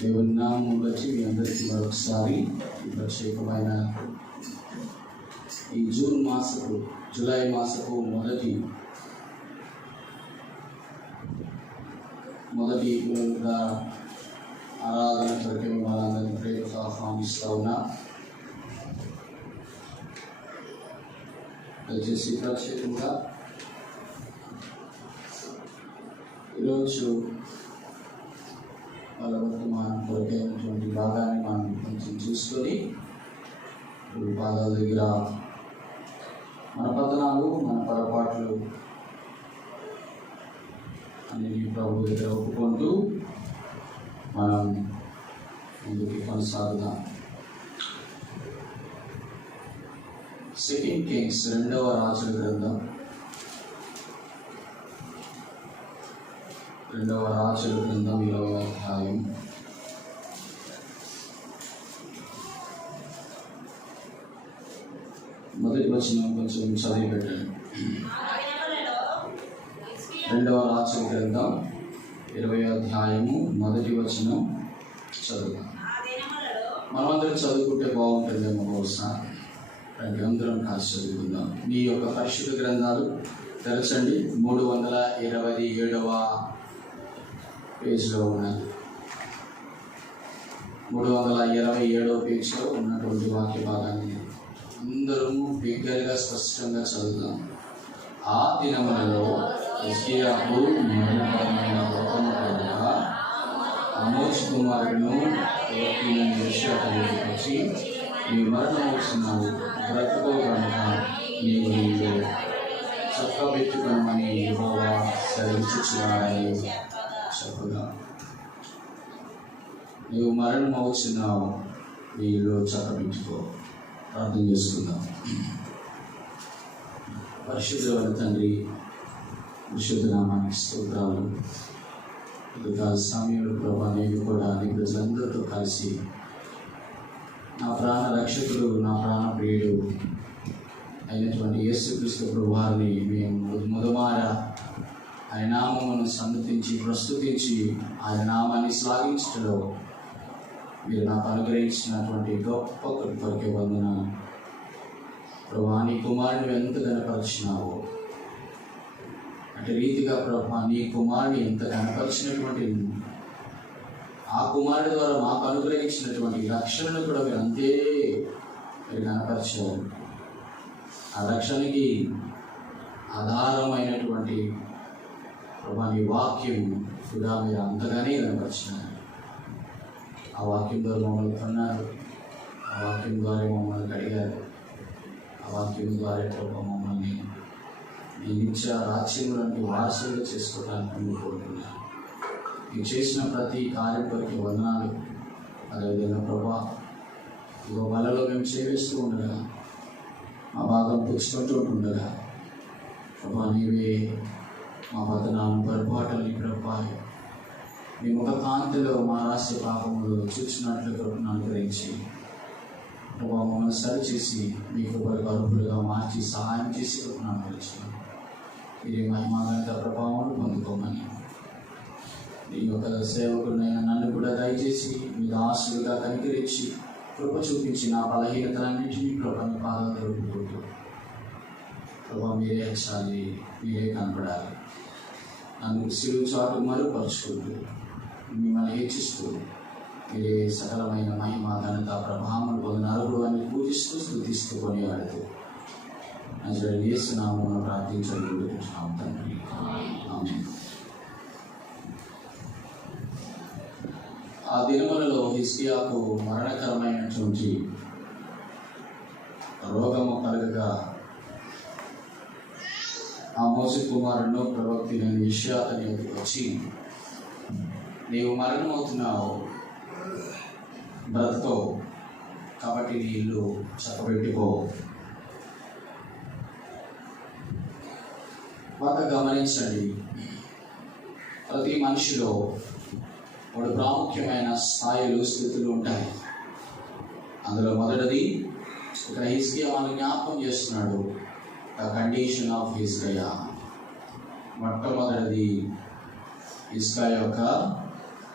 దేవుని నామం బట్టి మీ అందరికీ మరొకసారి ఈ ప్రత్యేకమైన ఈ జూలై మాసపు మొదటి ఆరాధన కొరకు వాళ్ళందరినీ ప్రేమతో ఆహ్వానిస్తూ ఉన్నా. దయచేసి ప్రత్యేకంగా ఈరోజు వాళ్ళ వర్తమానం కొరకైనటువంటి భాగాన్ని మనం కొంచెం చూసుకొని పాదాల దగ్గర మన పతనాలు మన పొరపాట్లు అన్ని ప్రభు దగ్గర ఒప్పుకుంటూ మనం ముందుకు కొనసాగుదాం. 2 Kings 2వ రాజుల గ్రంథం 20వ అధ్యాయం మొదటి వచనం కొంచెం చదివి పెట్టండి. 2వ రాజుల గ్రంథం 20వ అధ్యాయము మొదటి వచనం చదువు. మనమందరం చదువుకుంటే బాగుంటుందేమో బహుశా. అందరం కాసి చదువుకుందాం. మీ యొక్క పరిశుద్ధ గ్రంథాలు తెరచండి. 327వ పేజ్లో ఉన్నాయి. 327వ పేజ్లో ఉన్నటువంటి వాక్య భాగాన్ని అందరము బిగ్గరగా స్పష్టంగా చదువుదాం. ఆ దినములలో హిజ్కియాకు మరణకరమైన రోగము కనుక ఆమోజు కుమారుడును వచ్చి నీ మరణం వచ్చినావు, బ్రతుకో కనుక నీవు చక్కబెట్టుకునమని యెహోవా సెలవిచ్చుచున్నాడని చెప్పగా, నీవు మరణం వచ్చినావు, నీలో చక్కబెట్టుకో. ప్రార్థన చేసుకుందాం. పరిశుద్ధమైన తండ్రి, విశుద్ధ నామానికి స్తోత్రాలు. ఇక సమయంలో ప్రభా, నేను కూడా నీ ప్రజలందరితో కలిసి నా ప్రాణ రక్షకుడు, నా ప్రాణ ప్రియుడు అయినటువంటి యేసుక్రీస్తు ప్రభువారిని మేము మొదమార ఆయన నామమును సన్నతించి ప్రస్తుతించి ఆయన నామాన్ని శ్లాఘించడంలో మీరు నాకు అనుగ్రహించినటువంటి గొప్ప కృపకి వందనాలు ప్రభా. నీ కుమారుని ఎంత కనపరిచినావో అటు రీతిగా ప్రభా, నీ కుమారుని ఎంత కనపరిచినటువంటి ఆ కుమారుడి ద్వారా మాకు అనుగ్రహించినటువంటి రక్షణను కూడా మీరు అంతే మీరు కనపరిచారు. ఆ రక్షణకి ఆధారమైనటువంటి ప్రభా నీ వాక్యం కూడా మీరు అంతగానే కనపరిచినారు. ఆ వాక్యం ద్వారా మమ్మల్ని కొన్నారు, ఆ వాక్యం ద్వారా మమ్మల్ని కడిగారు, ఆ వాక్యం ద్వారా ప్రభా మమ్మల్ని మీ నిత్య రాజ్యంలోని వారసులుగా చేసుకోవడానికి కోరుకున్నారు. మీరు చేసిన ప్రతి కార్యం కొరకు వందనాలు. అదేవిధంగా ప్రభా, ఇగో వలలో మేము చేస్తూ ఉండగా, మా భాగం పుచ్చుకుంటూ ఉండగా ప్రభా, నీవే మా పతనాలను పొరపాటుని ప్రభా మీ ముఖ కాంతిలో మా రాష్ట్ర పాపములు చూసినట్లు కృపను అనుగ్రహించి ప్రభా మమ్మల్ని సరిచేసి మీ కృపలకు అర్హులుగా మార్చి సహాయం చేసి కృపను అనుగ్రహించాను. ఇది మహిమాగంత ప్రభావం పొందుకోమని నీ యొక్క సేవకుడైన నన్ను కూడా దయచేసి మీ దాసులుగా కనికరించి కృప చూపించి నా బలహీనతలన్నింటినీ ప్రభాని పాదాలు దొరుకుకుంటూ ప్రభా మీరే హెచ్చాలి, మీరే కనపడాలి. నన్ను సిలువ చాటు మరుపరుచుకుంటూ మిమ్మల్ని హెచ్చిస్తూ మీరే సకలమైన మహిమ ఘనత ప్రభావములు పొందినారు అని పూజిస్తూ స్తుతిస్తూ కొనియాడుతూ నజరేయుడైన యేసు నామమున ప్రార్థించుకుంటున్నాము తండ్రి, ఆమేన్. ఆ దినములలో హిజ్కియాకు మరణకరమైనటువంటి రోగము కలగగా ఆమోజు కుమారుడు ప్రవక్త యెషయా అతని వద్దకు వచ్చి, నీవు మరణమవుతున్నావు, బ్రతుకో, కాబట్టి నీ ఇల్లు చక్కబెట్టుకో. బాగా గమనించండి, ప్రతి మనిషిలో 3 ప్రాముఖ్యమైన స్థాయిలు, స్థితులు ఉంటాయి. అందులో మొదటిది ఇక్కడ హిజ్కియా మనం జ్ఞాపకం చేస్తున్నాడు, ద కండిషన్ ఆఫ్ హిజ్కియా. మొట్టమొదటిది హిజ్కియా యొక్క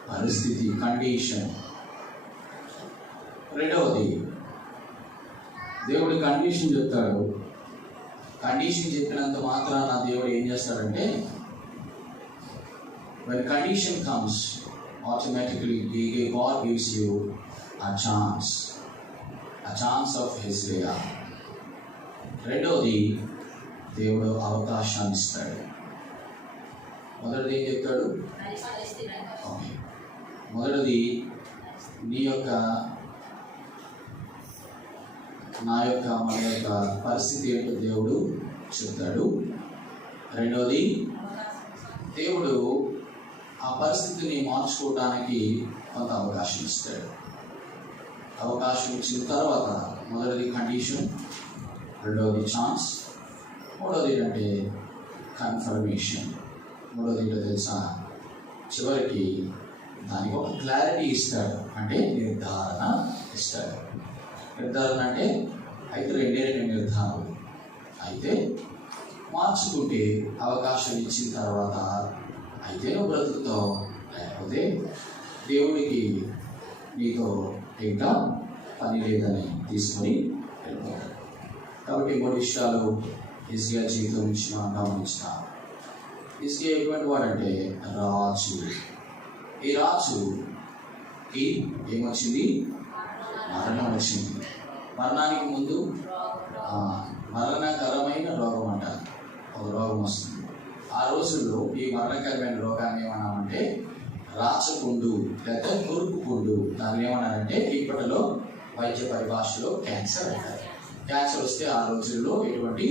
పరిస్థితి, కండిషన్. రెండవది, దేవుడి కండిషన్ చెప్తాడు. కండిషన్ చెప్పినంత మాత్రాన దేవుడు ఏం చేస్తాడంటే, when condition comes, automatically God gives you a chance of Hosea. రెండవది, దేవుడు అవకాశాన్ని ఇస్తాడు. మొదటిది ఏం చెప్తాడు? మొదటిది, మన యొక్క పరిస్థితి ఏంటో దేవుడు చెప్తాడు. రెండవది, దేవుడు ఆ పరిస్థితిని మార్చుకోవడానికి కొంత అవకాశం ఇస్తాడు. అవకాశం ఇచ్చిన తర్వాత మొదటిది కండిషన్, రెండవది ఛాన్స్, మూడవది ఏంటంటే కన్ఫర్మేషన్. మూడవది ఏంటో తెలుసా? చివరికి దానికి ఒక క్లారిటీ ఇస్తాడు, అంటే నిర్ధారణ ఇస్తాడు. నిర్ధారణ అంటే అయితే రెండే నిర్ధారణ. అయితే మార్చుకుంటే అవకాశం ఇచ్చిన తర్వాత అయితే నువ్వు బ్రతుకుతావు, లేకపోతే దేవుడికి నీతో ఇంకా పని లేదని తీసుకొని వెళ్ళిపోతాడు. కాబట్టి 3 విషయాలు హిజ్కియా జీవితం నుంచి మనం గమనించిన. హిజ్కియా ఎటువంటి వాడంటే రాజు. ఈ రాజుకి ఏమొచ్చింది? మరణం వచ్చింది. మరణానికి ముందు మరణకరమైన రోగం అంటారు, ఒక రోగం వస్తుంది. ఆ రోజుల్లో ఈ మరణకరమైన రోగాన్ని ఏమన్నామంటే రాచపుండు లేదా కురుపు పుండు. దాన్ని ఏమన్నారంటే ఇప్పటిలో వైద్య పరిభాషలో క్యాన్సర్ అంటారు. క్యాన్సర్ వస్తే ఆ రోజుల్లో ఎటువంటి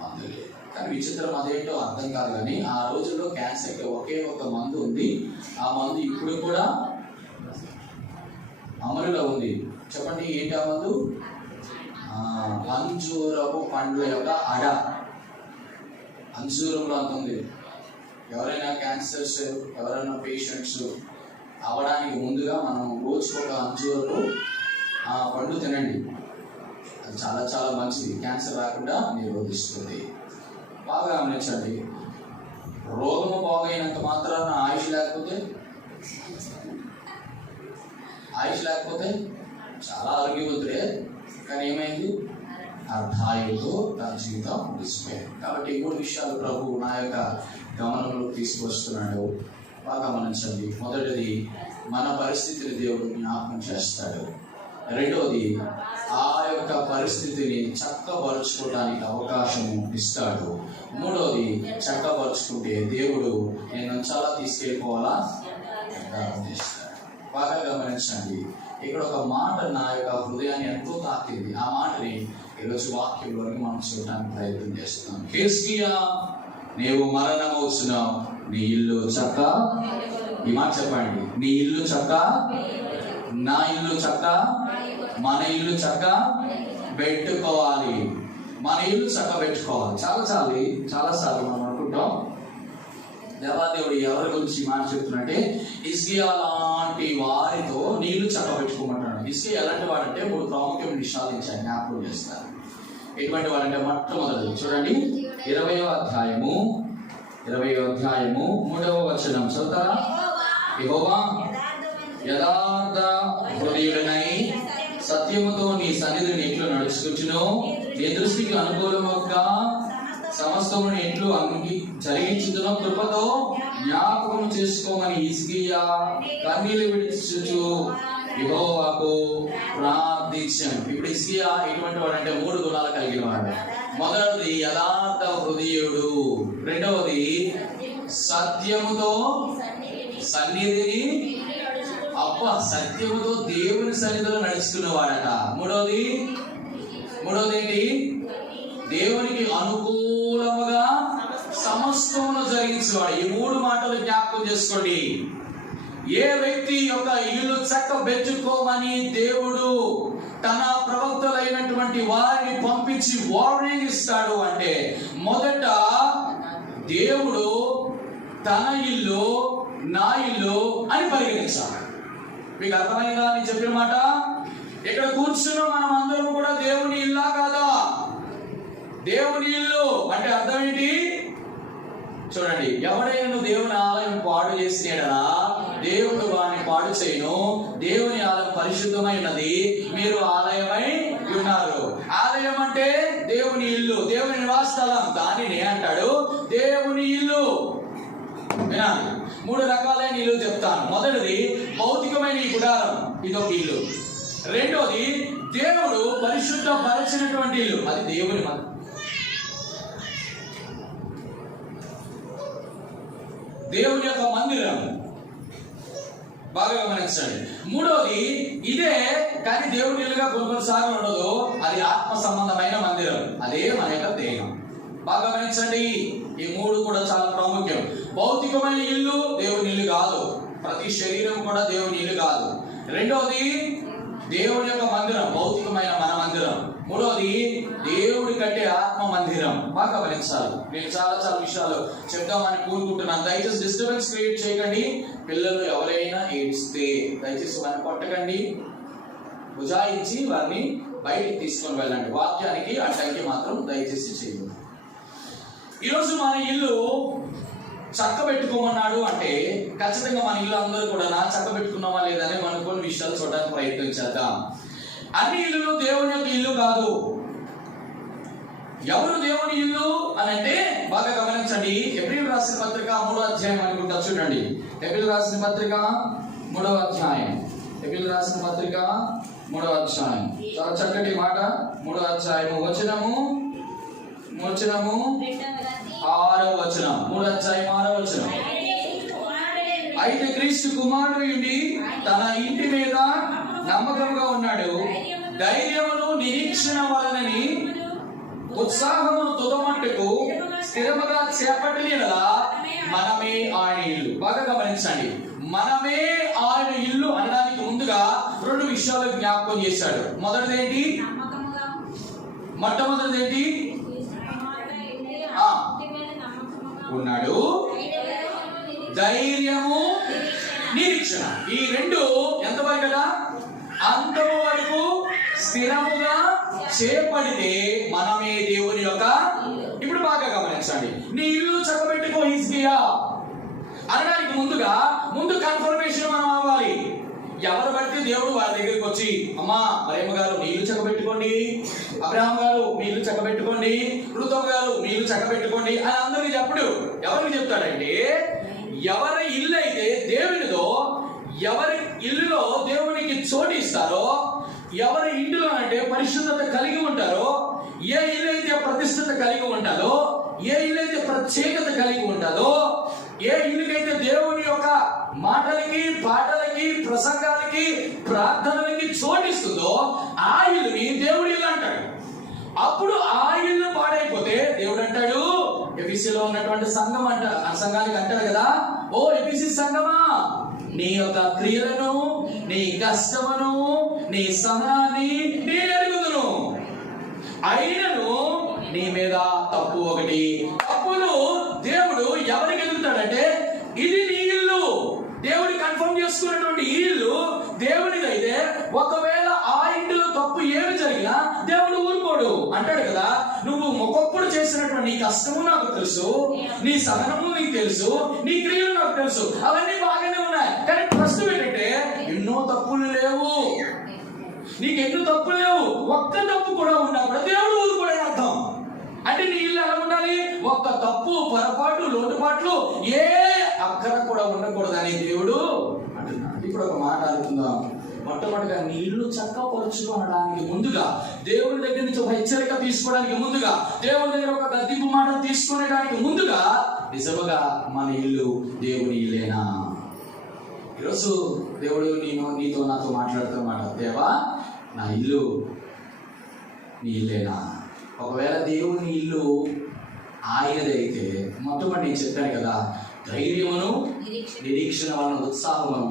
మందు లేదు. కానీ విచిత్రం అదేంటో అర్థం కాదు, కానీ ఆ రోజుల్లో క్యాన్సర్కి ఒకే ఒక మందు ఉంది. ఆ మందు ఇప్పుడు కూడా అమలులో ఉంది. చెప్పండి, ఏంటి ఆ మందు? అంజూరపు పండ్ల యొక్క అడ. అంజూరంలో అంత ఉంది. ఎవరైనా క్యాన్సర్స్, ఎవరైనా పేషెంట్స్ అవ్వడానికి ముందుగా మనం రోజుకు ఒక అంజూరపు పండు తినండి. అది చాలా చాలా మంచిది, క్యాన్సర్ రాకుండా నిరోధిస్తుంది. బాగా గమనించండి, రోగము బాగైనంత మాత్రాన ఆయుష్ లేకపోతే చాలా ఆరోగ్యవంతుడే, కానీ ఏమైంది? అర్థాయుతో తన జీవితం ముగిసిపోయింది. కాబట్టి 3 విషయాలు ప్రభు నా యొక్క గమనంలో తీసుకొస్తున్నాడు. బాగా గమనించండి. మొదటిది, మన పరిస్థితిని దేవుడు జ్ఞాపకం చేస్తాడు. రెండవది, ఆ యొక్క పరిస్థితిని చక్కబరుచుకోవడానికి అవకాశము ఇస్తాడు. మూడవది, చక్కబరుచుకుంటే దేవుడు నేను చాలా తీసుకెళ్ళిపోవాలా చేస్తాడు. బాగా గమనించండి. ఇక్కడ ఒక మాట నా యొక్క హృదయాన్ని ఎంతో తాకింది. ఆ మాటని ఈరోజు వాక్యంలోకి మనం చూడటానికి ప్రయత్నం చేస్తున్నాం. హిజ్కియా, నీవు మరణమవుతున్నావు, నీ ఇల్లు చక్క. ఈ మాట చెప్పండి, నీ ఇల్లు చక్క, నా ఇల్లు చక్క, మన ఇల్లు చక్క పెట్టుకోవాలి. మన ఇల్లు చక్క పెట్టుకోవాలి. చాలాసార్లు మనం అనుకుంటాం, దేవాదేవుడు ఎవరి గురించి మాట చెప్తున్నట్టే హిజ్కియా లాంటి వారితో నీళ్లు చక్క పెట్టుకోమంటాడు. హిజ్కియా ఎలాంటి వాడంటే 3 ప్రాముఖ్యమైన విషయాలు ఇచ్చారు, జ్ఞాపకం చేస్తారు. ఎటువంటి వాడంటే మొట్టమొదటి చూడండి, 20వ అధ్యాయము 3వ వచనం చదువుతారా? యెహోవా యథార్థ హృదయుడనై సత్యముతో నీ సన్నిధిని ఎట్లు నడుచుకుంటునో, నీ దృష్టికి అనుకూలముగా సమస్తమును ఎట్లు జరిగించుతున్న కృపతో జ్ఞాపకం చేసుకోమని హిజ్కియా కన్నీళ్లు విడిచుచు యెహోవాకు ప్రార్థించాను. ఇప్పుడు హిజ్కియా ఎటువంటి వాడు అంటే 3 గుణాలు కలిగిన వాడు. మొదటిది యథార్థ హృదయుడు, రెండవది సత్యముతో సన్నిధిని సత్యముతో దేవుని సన్నిధిలో నడుచుకున్నవాడట. మూడవది ఏంటి? దేవునికి అనుకూలముగా సమస్తమును జరిగించేవాడు. ఈ 3 మాటలు జ్ఞాపకం చేసుకోండి. ఏ వ్యక్తి యొక్క ఇల్లు చక్క పెట్టుకోమని దేవుడు తన ప్రవక్తలైనటువంటి వారిని పంపించి వార్నింగ్ ఇస్తాడు అంటే, మొదట దేవుడు తన ఇల్లు నా ఇల్లు అని పరిగణించాలి. మీకు అర్థమైందా అని చెప్పిన మాట? ఇక్కడ కూర్చున్న మనం అందరం కూడా దేవుని ఇల్లా కాదా? దేవుని ఇల్లు అంటే అర్థం ఏంటి? చూడండి, ఎవడైనా దేవుని ఆలయం పాడు చేసినాడనా దేవుడు వాని పాడు చేయను. దేవుని ఆలయం పరిశుద్ధమై ఉన్నది, మీరు ఆలయమై ఉన్నారు. ఆలయం అంటే దేవుని ఇల్లు, దేవుని నివాస స్థలం. దానిని అంటాడు దేవుని ఇల్లు. వినాలి, 3 రకాలైన ఇల్లు చెప్తాను. మొదటిది భౌతికమైన ఈ గుడారం, ఇదొక ఇల్లు. రెండోది దేవుడు పరిశుద్ధపరచినటువంటి ఇల్లు, అది దేవుని దేవుని యొక్క మందిరం. బాగా గమనించండి. మూడోది ఇదే, కానీ దేవుని ఇల్లుగా కొన్నిసార్లు ఉండదు, అది ఆత్మ సంబంధమైన మందిరం, అదే మన యొక్క దేహం. బాగా గమనించండి, ఈ 3 కూడా చాలా ప్రాముఖ్యం. భౌతికమైన ఇల్లు దేవుని ఇల్లు కాదు, ప్రతి శరీరం కూడా దేవుని ఇల్లు కాదు. రెండోది దేవుని యొక్క మందిరం, భౌతికమైన మన మందిరం. మూడోది దేవుడి కంటే ఆత్మ మందిరం. బాగా గమనించాలి. నేను చాలా విషయాలు చెప్దామని కోరుకుంటున్నాను. దయచేసి డిస్టర్బెన్స్ క్రియేట్ చేయకండి. పిల్లలు ఎవరైనా ఏడిస్తే దయచేసి వారిని కొట్టకండి, బుజాయించి వారిని బయటికి తీసుకొని వెళ్ళండి. వాక్యానికి అడ్డంకి మాత్రం దయచేసి చేయదు. ఈరోజు మన ఇల్లు చక్క పెట్టుకోమన్నాడు అంటే ఖచ్చితంగా మన ఇల్లు అందరూ కూడా చక్క పెట్టుకున్నామా లేదని మనం కొన్ని విషయాలు చూడడానికి ప్రయత్నం చేద్దాం. అన్ని ఇల్లులు దేవుని యొక్క ఇల్లు కాదు. ఎవరు దేవుని ఇల్లు అని అంటే బాగా గమనించండి. ఎబ్రీయులకు రాసిన పత్రిక 3వ అధ్యాయం అనుకుంటా, చూడండి. ఎబ్రీయులకు రాసిన పత్రిక 3వ అధ్యాయం. ఎబ్రీయులకు రాసిన పత్రిక 3వ అధ్యాయం, చాలా చక్కటి మాట. 3వ అధ్యాయం వచనము 6వ వచనం. 3వ అధ్యాయం 6వ వచనం. అయితే క్రీస్తు కుమారుడు ఉండి తన ఇంటి మీద నమ్మకంగా ఉన్నాడు, ధైర్యమును నిరీక్షణ వలనని ఉత్సాహమును తుదమట్టుకు స్థిరముగా చేపట్టలేదా మనమే ఆయన ఇల్లు. బాగా గమనించండి, మనమే ఆయన ఇల్లు అనడానికి ముందుగా 2 విషయాలు జ్ఞాపకం చేశాడు. మొదటిదేంటి? మొట్టమొదటిదేంటి? ఉన్నాడు, ధైర్యము, నిరీక్షణ. ఈ 2 ఎంతవరకు కదా? అంతము వరకు స్థిరముగా చేపడితే మనమే దేవుని యొక్క. ఇప్పుడు బాగా గమనించండి, నీ ఇల్లు చక్కబెట్టుకో హిజ్కియా అనడానికి ముందు కన్ఫర్మేషన్ మనం అవ్వాలి. ఎవరు బట్టి దేవుడు వారి దగ్గరికి వచ్చి, అమ్మా మరియమ్మ గారు మీ ఇల్లు చక్కబెట్టుకోండి, అబ్రహాం గారు మీ ఇల్లు చక్కబెట్టుకోండి, రుతు గారు మీ ఇల్లు చక్కబెట్టుకోండి అని అందరికీ చెప్పడు. ఎవరికి చెప్తాడంటే, ఎవరి ఇల్లు అయితే దేవునిదో, ఎవరి ఇల్లులో దేవునికి చోటు ఇస్తారో, ఎవరి ఇంటిలో అంటే పరిశుద్ధత కలిగి ఉంటారో, ఏ ఇల్లు అయితే ప్రతిష్టత కలిగి ఉంటుందో, ఏ ఇల్లు అయితే ప్రత్యేకత కలిగి ఉంటుందో, ఏ ఇల్లుకైతే దేవుని యొక్క మాటలకి, పాటలకి, ప్రసంగాలకి, ప్రార్థనలకి చోటిస్తుందో ఆ ఇల్లుని దేవుడి ఇల్లు అంటాడు. అప్పుడు ఆ ఇల్లు పాడైపోతే దేవుడు అంటాడు, ఎఫెసీలో ఉన్నటువంటి సంఘం సంఘానికి అంటాడు కదా, ఓ ఎఫెసీ సంఘమా, నీ యొక్క క్రియలను, నీ కష్టమును, నీ సహనాన్ని నేను ఎరుగుదును, అయినను నీ మీద తప్పు ఒకటి. తప్పులు దేవుడు ఎవరికి ఎదుగుతాడంటే, ఇది నీ ఇల్లు, దేవుడు కన్ఫర్మ్ చేసుకున్నటువంటి ఈ ఇల్లు దేవునిదైతే ఒకవేళ ఆ ఇంటిలో తప్పు ఏమి జరిగినా దేవుడు ఊరుకోడు. అంటాడు కదా, నువ్వు ఒకప్పుడు చేసినటువంటి నీ కష్టము నాకు తెలుసు, నీ సహనము నీకు తెలుసు, నీ క్రియలు నాకు తెలుసు, అవన్నీ బాగానే ఉన్నాయి. కానీ ప్రశ్న ఏంటంటే, ఎన్నో తప్పులు లేవు, నీకు ఎన్నో తప్పులు లేవు, ఒక్క తప్పు కూడా ఉన్నప్పుడు దేవుడు ఊరుకోడే అర్థం. అంటే నీ ఇల్లు ఎలా ఉండాలి? ఒక్క తప్పు, పొరపాటు, లోటుపాట్లు ఏ అక్కర కూడా ఉండకూడదని దేవుడు అంటున్నాడు. ఇప్పుడు ఒక మాట అనుకుందాం. మొట్టమొదటిగా నీ ఇల్లు చక్కపరచుకోవడానికి ముందుగా, దేవుడి దగ్గర నుంచి ఒక హెచ్చరిక తీసుకోవడానికి ముందుగా, దేవుడి దగ్గర ఒక గద్దింపు మాట తీసుకునేడానికి ముందుగా, నిజముగా మన ఇల్లు దేవుని ఇల్లేనా? ఈరోజు దేవుడు నీతో నాతో మాట్లాడుతున్నమాట, దేవా నా ఇల్లు నీ ఇల్లేనా? ఒకవేళ దేవుని ఇల్లు ఆయనదైతే, మొట్టమొదటి నేను చెప్పాను కదా, ధైర్యమును, నిరీక్షణ వలన ఉత్సాహమును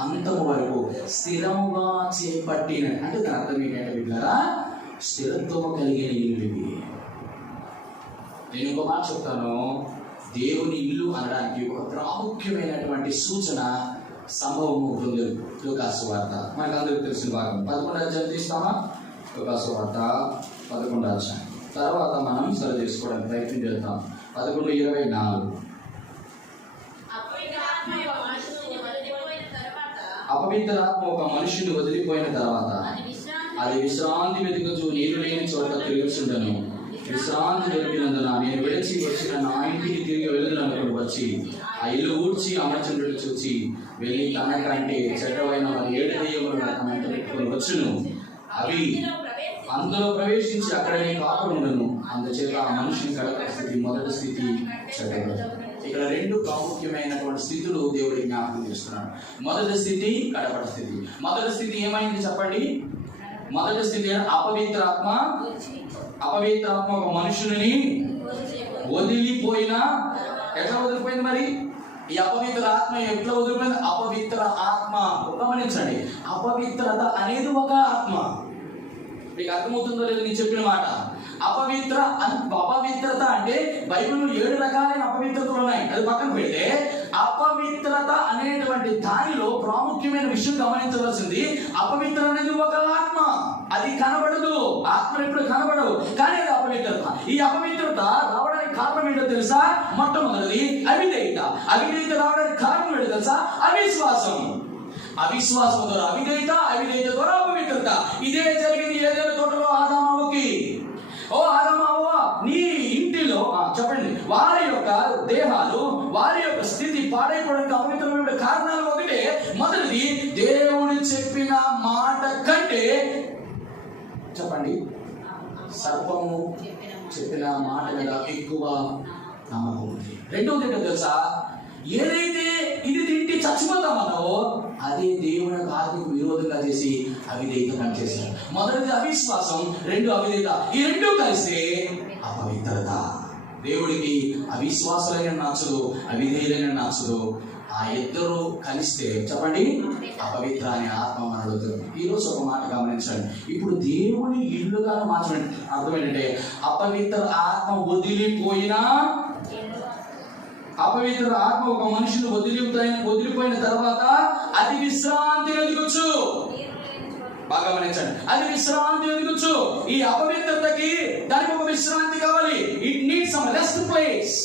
అంతము వరకు స్థిరముగా చేపట్టిన. అంటే దాని అర్థం ఏంటంటే బిడ్డలారా, స్థిరత్వము కలిగిన ఇల్లు ఇవి. నేను ఇంకో మాట చెప్తాను, దేవుని ఇల్లు అనడానికి ఒక ప్రాముఖ్యమైనటువంటి సూచన సంభవము ఉంటుంది. లూకాసు వార్త మనకు అందరికీ తెలిసిన భాగం. 11వ అధ్యాయం తీస్తామా? లూకాసు వార్త 11వ అధ్యాయం తర్వాత మనం సరి చేసుకోవడానికి ప్రయత్నం చేద్దాం. 11:24. అపవిత్ర ఆత్మ ఒక మనిషిని వదిలిపోయిన తర్వాత అది విశ్రాంతి వెతుకుతూ నీరు లేని చోట తిరుగుతుండను. విశ్రాంతి దొరికినందున నేను విడిచి వచ్చిన నా ఇంటికి తిరిగి వెళ్ళుదనుకుని వచ్చి ఆ ఇల్లు ఊడ్చి అమర్చినట్లు చూసి వెళ్ళి తనకంటే చెడ్డవైన 7 దెయ్యములు తన వెంట పెట్టుకుని వచ్చును. అవి అందులో ప్రవేశించి అక్కడనే కాపురుండును. అందుచేత ఆ మనిషిని కడప స్థితి, మొదటి స్థితి చెడ్డది. ఇక్కడ 2 ప్రాముఖ్యమైనటువంటి స్థితులు దేవుడి జ్ఞాపకం చేస్తున్నాడు. మొదటి స్థితి, కడపటి స్థితి. మొదటి స్థితి ఏమైంది చెప్పండి? మొదటి స్థితి అపవిత్రాత్మ ఒక మనుషుని వదిలిపోయినా. ఎట్లా వదిలిపోయింది మరి? ఈ అపవిత్ర ఆత్మ ఎట్లా వదిలిపోయింది? అపవిత్ర ఆత్మ. గమనించండి, అపవిత్రత అనేది ఒక ఆత్మ. మీకు అర్థమవుతుందో లేదో నేను చెప్పిన మాట. అపవిత్రత అంటే బైబిల్లో 7 రకాలైన అపవిత్రతలు ఉన్నాయి. అది పక్కన పెడితే అపవిత్రత అనేటువంటి దానిలో ప్రాముఖ్యమైన విషయం గమనించవలసింది, అపవిత్ర అనేది ఒక ఆత్మ. అది కనబడదు, ఆత్మలు ఎప్పుడు కనబడవు, కానీ అది అపవిత్రత. ఈ అపవిత్రత రావడానికి కారణం ఏంటో తెలుసా? మొట్టమొదటిది అవిధేయత. అవిధేయత రావడానికి కారణం ఏంటో తెలుసా? అవిశ్వాసం. అవిశ్వాసం ద్వారా అవిధేయత, అవిధేయత ద్వారా అపవిత్రత. ఇదే జరిగింది ఏదైనా తోటలో ఆదామవ్వకి. ఓ ఆదామవ్వ, నీ ఇంటిలో చెప్పండి, వారి యొక్క దేహాలు, వారి యొక్క స్థితి పాడైపోవడానికి అపవిత్రమైన కారణాలు ఒకటే. మొదటిది, దేవుడు చెప్పిన మాట కంటే చెప్పండి సర్పము చెప్పిన మాట మీద ఎక్కువ నమ్మకం ఉంది. రెండవది ఏంటో తెలుసా? ఏదైతే ఇది తింటే చచ్చిపోతామన్నావో అదే దేవుని ఆజ్ఞకు విరోధంగా చేసి అవిధేయత పనిచేశారు. మొదటిది అవిశ్వాసం, 2 అవిధేయత. ఈ 2 కలిస్తే అపవిత్రత. దేవుడికి అవిశ్వాసులైన నచ్చదు, అవిధేయులైన నచ్చదు. ఆ ఇద్దరు కలిస్తే చెప్పండి అపవిత్ర అనే ఆత్మ మనలో. ఈరోజు ఒక మాట గమనించండి. ఇప్పుడు దేవుని ఇల్లుగా మార్చడం అర్థం ఏంటంటే, అపవిత్ర ఆత్మ వదిలిపోయినా, అపవిత్ర ఆత్మ ఒక మనిషిని వదిలిపోయిన తర్వాత అది విశ్రాంతి ఎదుగుచ్చు. బాగా గమనించండి, అది విశ్రాంతి ఎదుగుచ్చు. ఈ అపవిత్రతకి దానికి ఒక విశ్రాంతి కావాలి. It needs some rest place.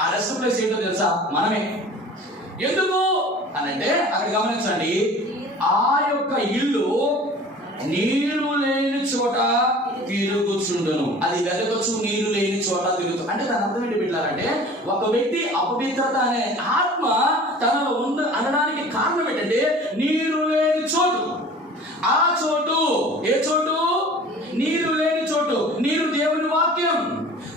ఆ రెస్ట్ ప్లేస్ ఏంటో తెలుసా? మనమే. ఎందుకు అనంటే అక్కడ గమనించండి, ఆ యొక్క ఇల్లు నీరు లేని చోట తిరుగుచుండును. అది వెదగచ్చు, నీరు లేని చోట తిరుగుతు. అంటే దాని అర్థం ఏంటి బిడ్డలారంటే, ఒక వ్యక్తి అపవిత్రత అనే ఆత్మ తనలో అనడానికి కారణం ఏంటంటే నీరు లేని చోటు. ఆ చోటు ఏ చోటు? నీరు లేని చోటు. నీరు దేవుని వాక్యం.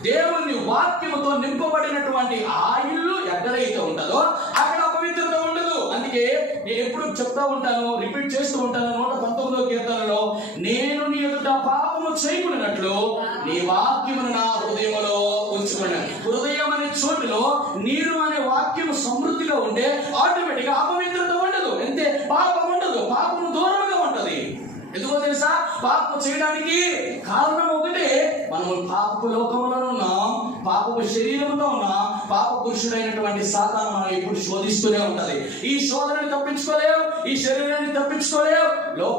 దేవుని వాక్యముతో నింపబడినటువంటి ఆ ఇల్లు ఎక్కడైతే ఉంటుందో అక్కడ అపవిత్రత ఉండదు. అందుకే నేను ఎప్పుడు చెప్తా ఉంటాను, రిపీట్ చేస్తూ ఉంటాను. 119వ కీర్తనలో, నేను నీ ఎదుట పాపము చేయకున్నట్లు నీ వాక్యమును నా హృదయములో ఉంచుకున్నాను. హృదయం అనే చోటులో నీరు అనే వాక్యము సమృద్ధిగా ఉంటే ఆటోమేటిక్ గా అపవిత్రత ఉండదు. అంతే, పాపం ఉండదు, పాపము దూరంగా ఉంటది. ఎందుకో తెలుసా? పాపం చేయడానికి కారణం ఒకటే, మనము పాపపు లోకంలో ఉన్నాం, పాపపు శరీరంతో ఉన్నాం. పాప పురుషుడైనటువంటి సాతాను మనం ఎప్పుడు శోధిస్తూనే ఉంటది. ఈ శోధనని తప్పించుకోలేవు, ఈ శరీరాన్ని తప్పించుకోలేవు,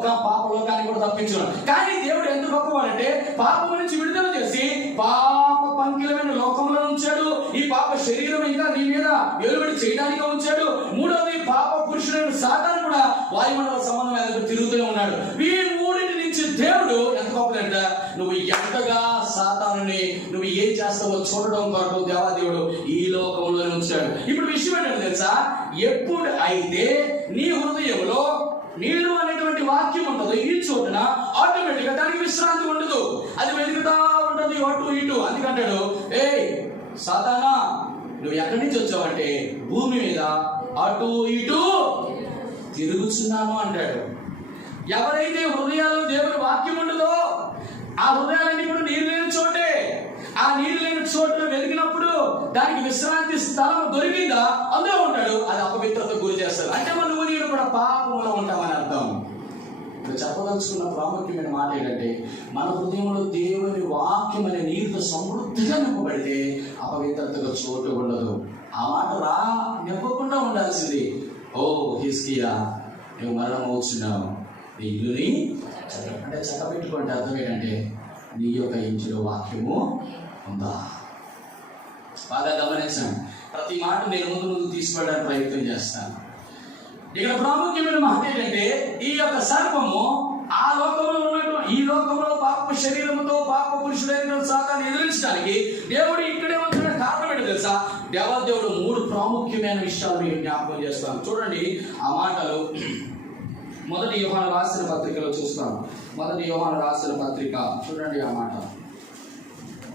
పాప లోకాన్ని కూడా తప్పించుకోలేవు. కానీ దేవుడు ఎంత గొప్పవాడంటే, పాపం నుంచి విడుదల చేసి పాప పంకిలమైన లోకంలో ఉంచాడు. ఈ పాప శరీరం ఇంకా నీ మీద వెలువడి చేయడానికి ఉంచాడు. మూడవది, పాప పురుషుడైన సాతాను కూడా వాయుమండల సంబంధం తిరుగుతూనే ఉన్నాడు. ఈ మూడింటి నుంచి దేవుడు ఎంత గొప్పదంట, నువ్వు ఎంతగా సాతానుని నువ్వు ఏం చేస్తావో చూడడం కొరకు దేవాదేవుడు ఈ లోకంలోనే ఉంచాడు. ఇప్పుడు విషయం ఏంటంటే తెలుసా? ఎప్పుడు అయితే నీ హృదయంలో నీరు అనేటువంటి వాక్యం ఉంటుందో ఈ చోటున ఆటోమేటిక్ గా దానికి విశ్రాంతి ఉండదు. అది వెతుకుతా ఉంటది అటు ఇటు. అందుకంటాడు, ఏ సాతానా, నువ్వు ఎక్కడి నుంచి వచ్చావంటే భూమి మీద అటు ఇటు తిరుగుతున్నాను అంటాడు. ఎవరైతే హృదయాలు దేవుని వాక్యం ఉండదో ఆ హృదయాలన్నీ కూడా నీరు లేని చోటే. ఆ నీరు లేని చోటులో వెతికినప్పుడు దానికి విశ్రాంతి స్థలం దొరికిందా అందులో ఉంటాడు. అది అపవిత్రతకు గురి చేస్తాడు. అంటే నువ్వు నీరు కూడా పాపంలో ఉంటామని అర్థం. ఇప్పుడు చెప్పదలుచుకున్న ప్రాముఖ్యమైన మాట ఏంటంటే, మన హృదయంలో దేవుని వాక్యం అనే నీరుతో సమృద్ధిగా నింపబడితే అపవిత్రతకు చోటు ఉండదు. ఆ మాట నింపకుండా ఉండాల్సింది. ఓ హిజ్కియా, నువ్వు మరణం అవుతున్నావు, నీ ఇల్లుని అంటే చక్కబెట్టుకుంటే అర్థం ఏంటంటే, నీ యొక్క ఇంటిలో వాక్యము ఉందా? బాగా గమనించాను. ప్రతి మాట నేను ముందు తీసుకెళ్ళడానికి ప్రయత్నం చేస్తాను. ఇక్కడ ప్రాముఖ్యమైన మాట ఏంటంటే ఈ యొక్క సర్పము ఆ లోకంలో ఉన్నట్టు ఈ లోకంలో పాప శరీరముతో పాప పురుషుడైన సాతాన్ని ఎదిరించడానికి దేవుడు ఇక్కడే ఉంటున్న కారణం ఏంటో తెలుసా? దేవుడు 3 ప్రాముఖ్యమైన విషయాలు మీకు జ్ఞాపకం చేస్తాను. చూడండి ఆ మాటలు. మొదటి యోహాను రాసిన పత్రికలో చూస్తాం. మొదటి యోహాను రాసిన పత్రిక చూడండి ఆ మాట.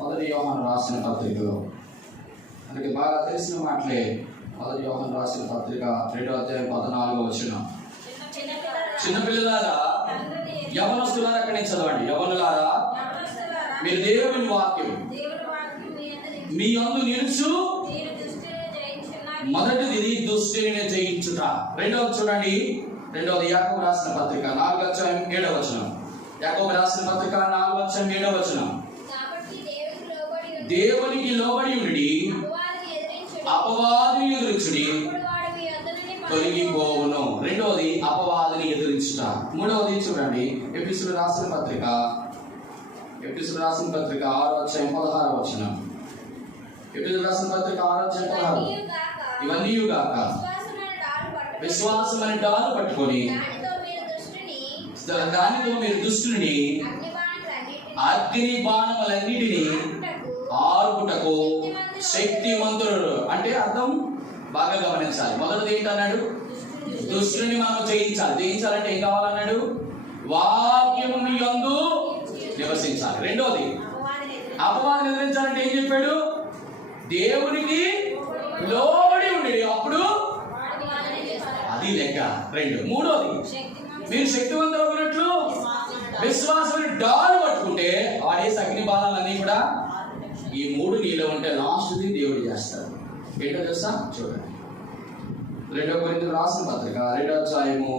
మొదటి యోహాను రాసిన పత్రికలో మనకి బాగా తెలిసిన మాటలే. మొదటి యోహాను రాసిన పత్రిక 2వ అధ్యాయం 14వ వచనం. చిన్నపిల్లలారా, యవనస్తులారా, అక్కడి నుంచి చదవండి. యవనులారా, మీరు దేవుని వాక్యం మీ యందు నిలుచు, మొదటిది దుష్టుని జయించుట. రెండవది చూడండి, రెండవది యాకోబు రాసిన పత్రిక 4వ అధ్యాయం 7వ వచనం. యాకోబు రాసిన పత్రిక 4వ అధ్యాయం 7వ వచనం. దేవునికి లోబడి ఉండి అపవాదిని ఎదురించుడి, తొలగిపోవును. రెండవది అపవాదిని ఎదురించుట. మూడవది చూడండి, ఎఫెసీయులకు రాసిన పత్రిక 6వ అధ్యాయం 16వ వచనం. ఎఫెసీయులకు రాసిన పత్రిక 6వ అధ్యాయం 16. ఇవన్నీ గాక విశ్వాసం అనే డాలు పట్టుకొని దానితో మీరు దుష్టుని అగ్ని బాణములన్నిటినీ ఆర్పుటకు శక్తిమంతుడు. అంటే అర్థం బాగా గమనించాలి. మొదటిది ఏంటన్నాడు? దుష్టుని మనం జయించాలంటే ఏం కావాలన్నాడు? వాక్యము యందు నివసించాలి. రెండోది అపవాదిని ఎదిరించాలంటే ఏం చెప్పాడు? దేవునికి లోబడి ఉండి, అప్పుడు అది లెక్క. మూడోది మీరు శక్తివంతులు అవుతున్నట్లు విశ్వాసం డాలు పట్టుకుంటే వాడేసి అగ్ని బాణాలన్నీ కూడా ఈ 3 నీలో ఉంటే లాస్ట్ది దేవుడు చేస్తాడు. ఏంటో తెలుసా? చూడండి, 2వ కొరింథీయులకు రాసిన పత్రిక 2వ అధ్యాయము,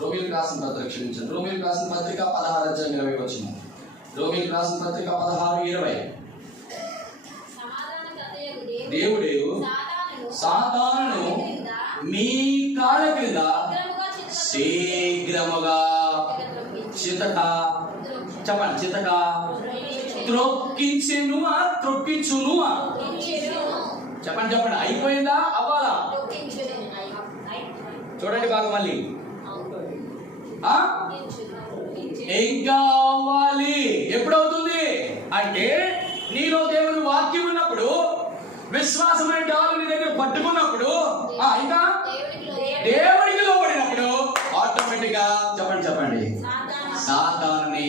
రోమీయులకు రాసిన పత్రిక 16వ అధ్యాయం 20వ వచనం. రోమీయులకు రాసిన పత్రిక 16:20. దేవుడు సాతానును మీ కాళ్ళ క్రింద శీఘ్రముగా చితక త్రొక్కించును. చెప్పండి అయిపోయిందా? అవ్వాలా? చూడండి బాగా మళ్ళీ. ఇంకా అవ్వాలి. ఎప్పుడవుతుంది అంటే నీలో దేవుని వాక్యం ఉన్నప్పుడు, విశ్వాసం అనే డాలు నీ దగ్గర పట్టుకున్నప్పుడు, ఇంకా దేవునికి లోబడినప్పుడు ఆటోమేటిక్ గా చెప్పండి సాతానుని.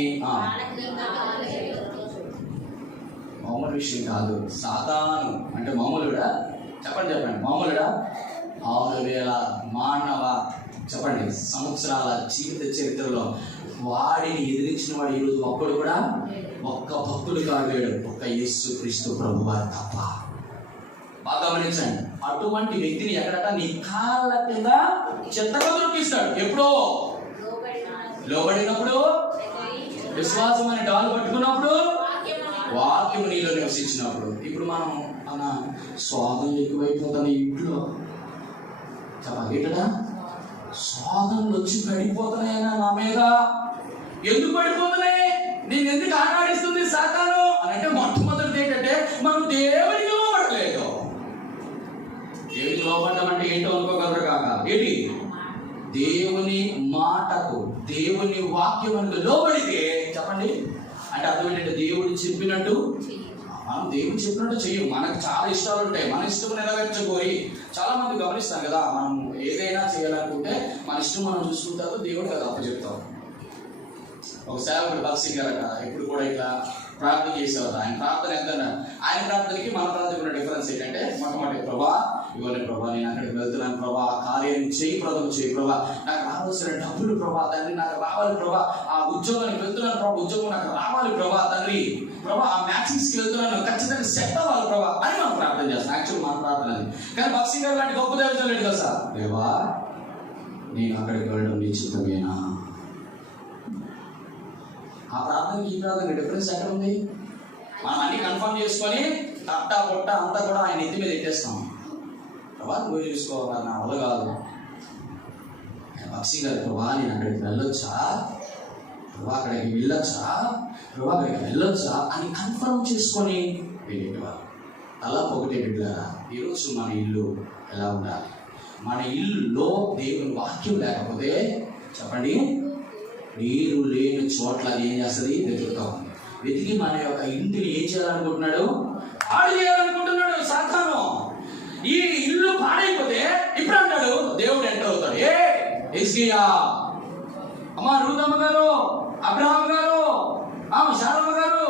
మామూలు విషయం కాదు. సాతాను అంటే మామూలుడా? చెప్పండి మామూలుడా? 6000 మానవ సంవత్సరాల జీవిత చరిత్రలో వాడిని ఎదిరించిన వాడు ఈరోజు ఒక్కడు కూడా ఒక్క భక్తుడు కాలేడు, ఒక్క యేసు క్రీస్తు ప్రభువారు తప్ప. బాగా గమనించండి. అటువంటి వ్యక్తిని ఎక్కడట నీ కాళ్ళ కింద చెత్తగా దొరికిస్తాడు. ఎప్పుడో లోబడినప్పుడు, విశ్వాసం అనే డాలు పట్టుకున్నప్పుడు, వాక్యము నీలో నివసించినప్పుడు. ఇప్పుడు మనం మన స్వాదం ఎక్కువైపోతాయి ఇంట్లో. చెప్పగేటడా? స్వాదనలు వచ్చి పడిపోతున్నాయన్నా నా మీద. ఎందుకు పడిపోతున్నాయి? నేను ఎందుకు ఆనాడిస్తుంది సాతాను అని అంటే, మొట్టమొదటిది ఏంటంటే మనం దేవునికి లోబడలేదు. దేవునికి లోబడ్డామంటే ఏంటో అనుకోగలరు కాక. ఏంటి? దేవుని మాటకు, దేవుని వాక్యమునకు లోబడితే చెప్పండి అంటే అర్థం ఏంటంటే దేవుడు చెప్పినట్టు మనం దేవుడు చెప్పినట్టు చెయ్యం. మనకు చాలా ఇష్టాలు ఉంటాయి. మన ఇష్టం నెరవేర్చుకోరి చాలా మంది గమనిస్తాం కదా. మనం ఏదైనా చేయాలనుకుంటే మన ఇష్టం మనం చూసుకుంటారు, దేవుడు కదా అప్పచెప్తాం. ఒక సేవకుడు భక్సింగ్ గారట ఎప్పుడు కూడా ఇట్లా ప్రార్థన చేసేవారు. ఆయన ప్రార్థన ఎంత, ఆయన ప్రార్థనకి మన ప్రార్థనకి ఉన్న డిఫరెన్స్ ఏంటంటే, మొట్టమొదటి ప్రభా ఇవ్వని ప్రభా, నేను అక్కడికి వెళ్తున్నాను ప్రభా, ఆ కార్యం చేయి ప్రభా, నాకు రావాల్సిన డబ్బులు ప్రభా తండ్రి, నాకు రావాలి ప్రభా, ఆ ఉద్యోగానికి వెళ్తున్నాను ప్రభా, ఉద్యోగం నాకు రావాలి ప్రభా తండ్రి, ప్రభా ఆ మ్యాచింగ్స్కి వెళ్తున్నాను ఖచ్చితంగా సెట్ అవ్వాలి ప్రభా అని మనం ప్రార్థన చేస్తాం. యాక్చువల్ మన ప్రార్థన అది. కానీ భక్సింగ్ గారు లాంటి గొప్ప దేవతలు లేదు కదా సార్. దేవా నేను అక్కడికి వెళ్ళడం నీ చిత్తమేనా? ఆ ప్రార్థనకి ఈ ప్రార్థనకి డిఫరెన్స్ ఎక్కడ ఉంది? మనం అన్ని కన్ఫర్మ్ చేసుకొని తట్ట పొట్ట అంతా కూడా ఆయన ఎత్తి మీద ఎట్టేస్తాం. ప్రభా నువ్వు చూసుకోవాలి, నా వల్ల కాదు. భక్సింగ్ గారు ప్రభా నేను అక్కడికి వెళ్ళొచ్చా, ప్రభా అక్కడికి వెళ్ళొచ్చా, ప్రభా అక్కడికి వెళ్ళొచ్చా అని కన్ఫర్మ్ చేసుకొని వెళ్ళేవారు. అలా ఒకటే బిడ్డలారా, ఈరోజు మన ఇల్లు ఎలా ఉండాలి? మన ఇల్లులో దేవుని వాక్యం లేకపోతే చెప్పండి, నీరు లేని చోట్ల అది ఏం చేస్తుంది? వెతుకుతా ఉంది. వెతికి మన యొక్క ఇంటిని ఏం చేయాలనుకుంటున్నాడు? పాడు చేయాలనుకుంటున్నాడు సాతాను. ఈ ఇల్లు పాడైపోతే ఇప్పుడు అంటాడు దేవుడు ఎంటర్ అవుతాడు. హిజ్కియా, అమ్మా రూతమ్మ గారు, అబ్రహాం గారు, శారమ్మ గారు,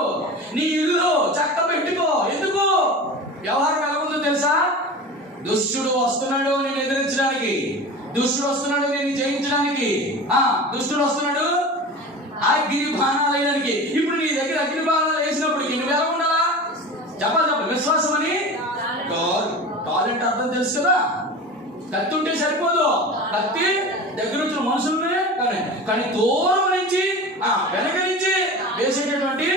నీ ఇల్లు చక్క పెట్టుకో. ఎందుకు? వ్యవహారం ఎలా ఉందో తెలుసా? దుష్టుడు వస్తున్నాడు నేను ఎదిరించడానికి, దుష్టుడు వస్తున్నాడు నేను జయించడానికి, దుష్టుడు వస్తున్నాడు అగ్ని బాణాలు వేయడానికి. ఇప్పుడు నీ దగ్గర అగ్ని బాణాలు వేసినప్పుడు నువ్వు ఎలా ఉండాలా? చెప్పాలి. విశ్వాసం అని టాలెంట్ అర్థం తెలుసు కదా. కత్తి ఉంటే సరిపోదు, కత్తి దగ్గర వచ్చిన మనుషులనే కానీ దూరం నుంచి వెనక నుంచి వేసేటటువంటి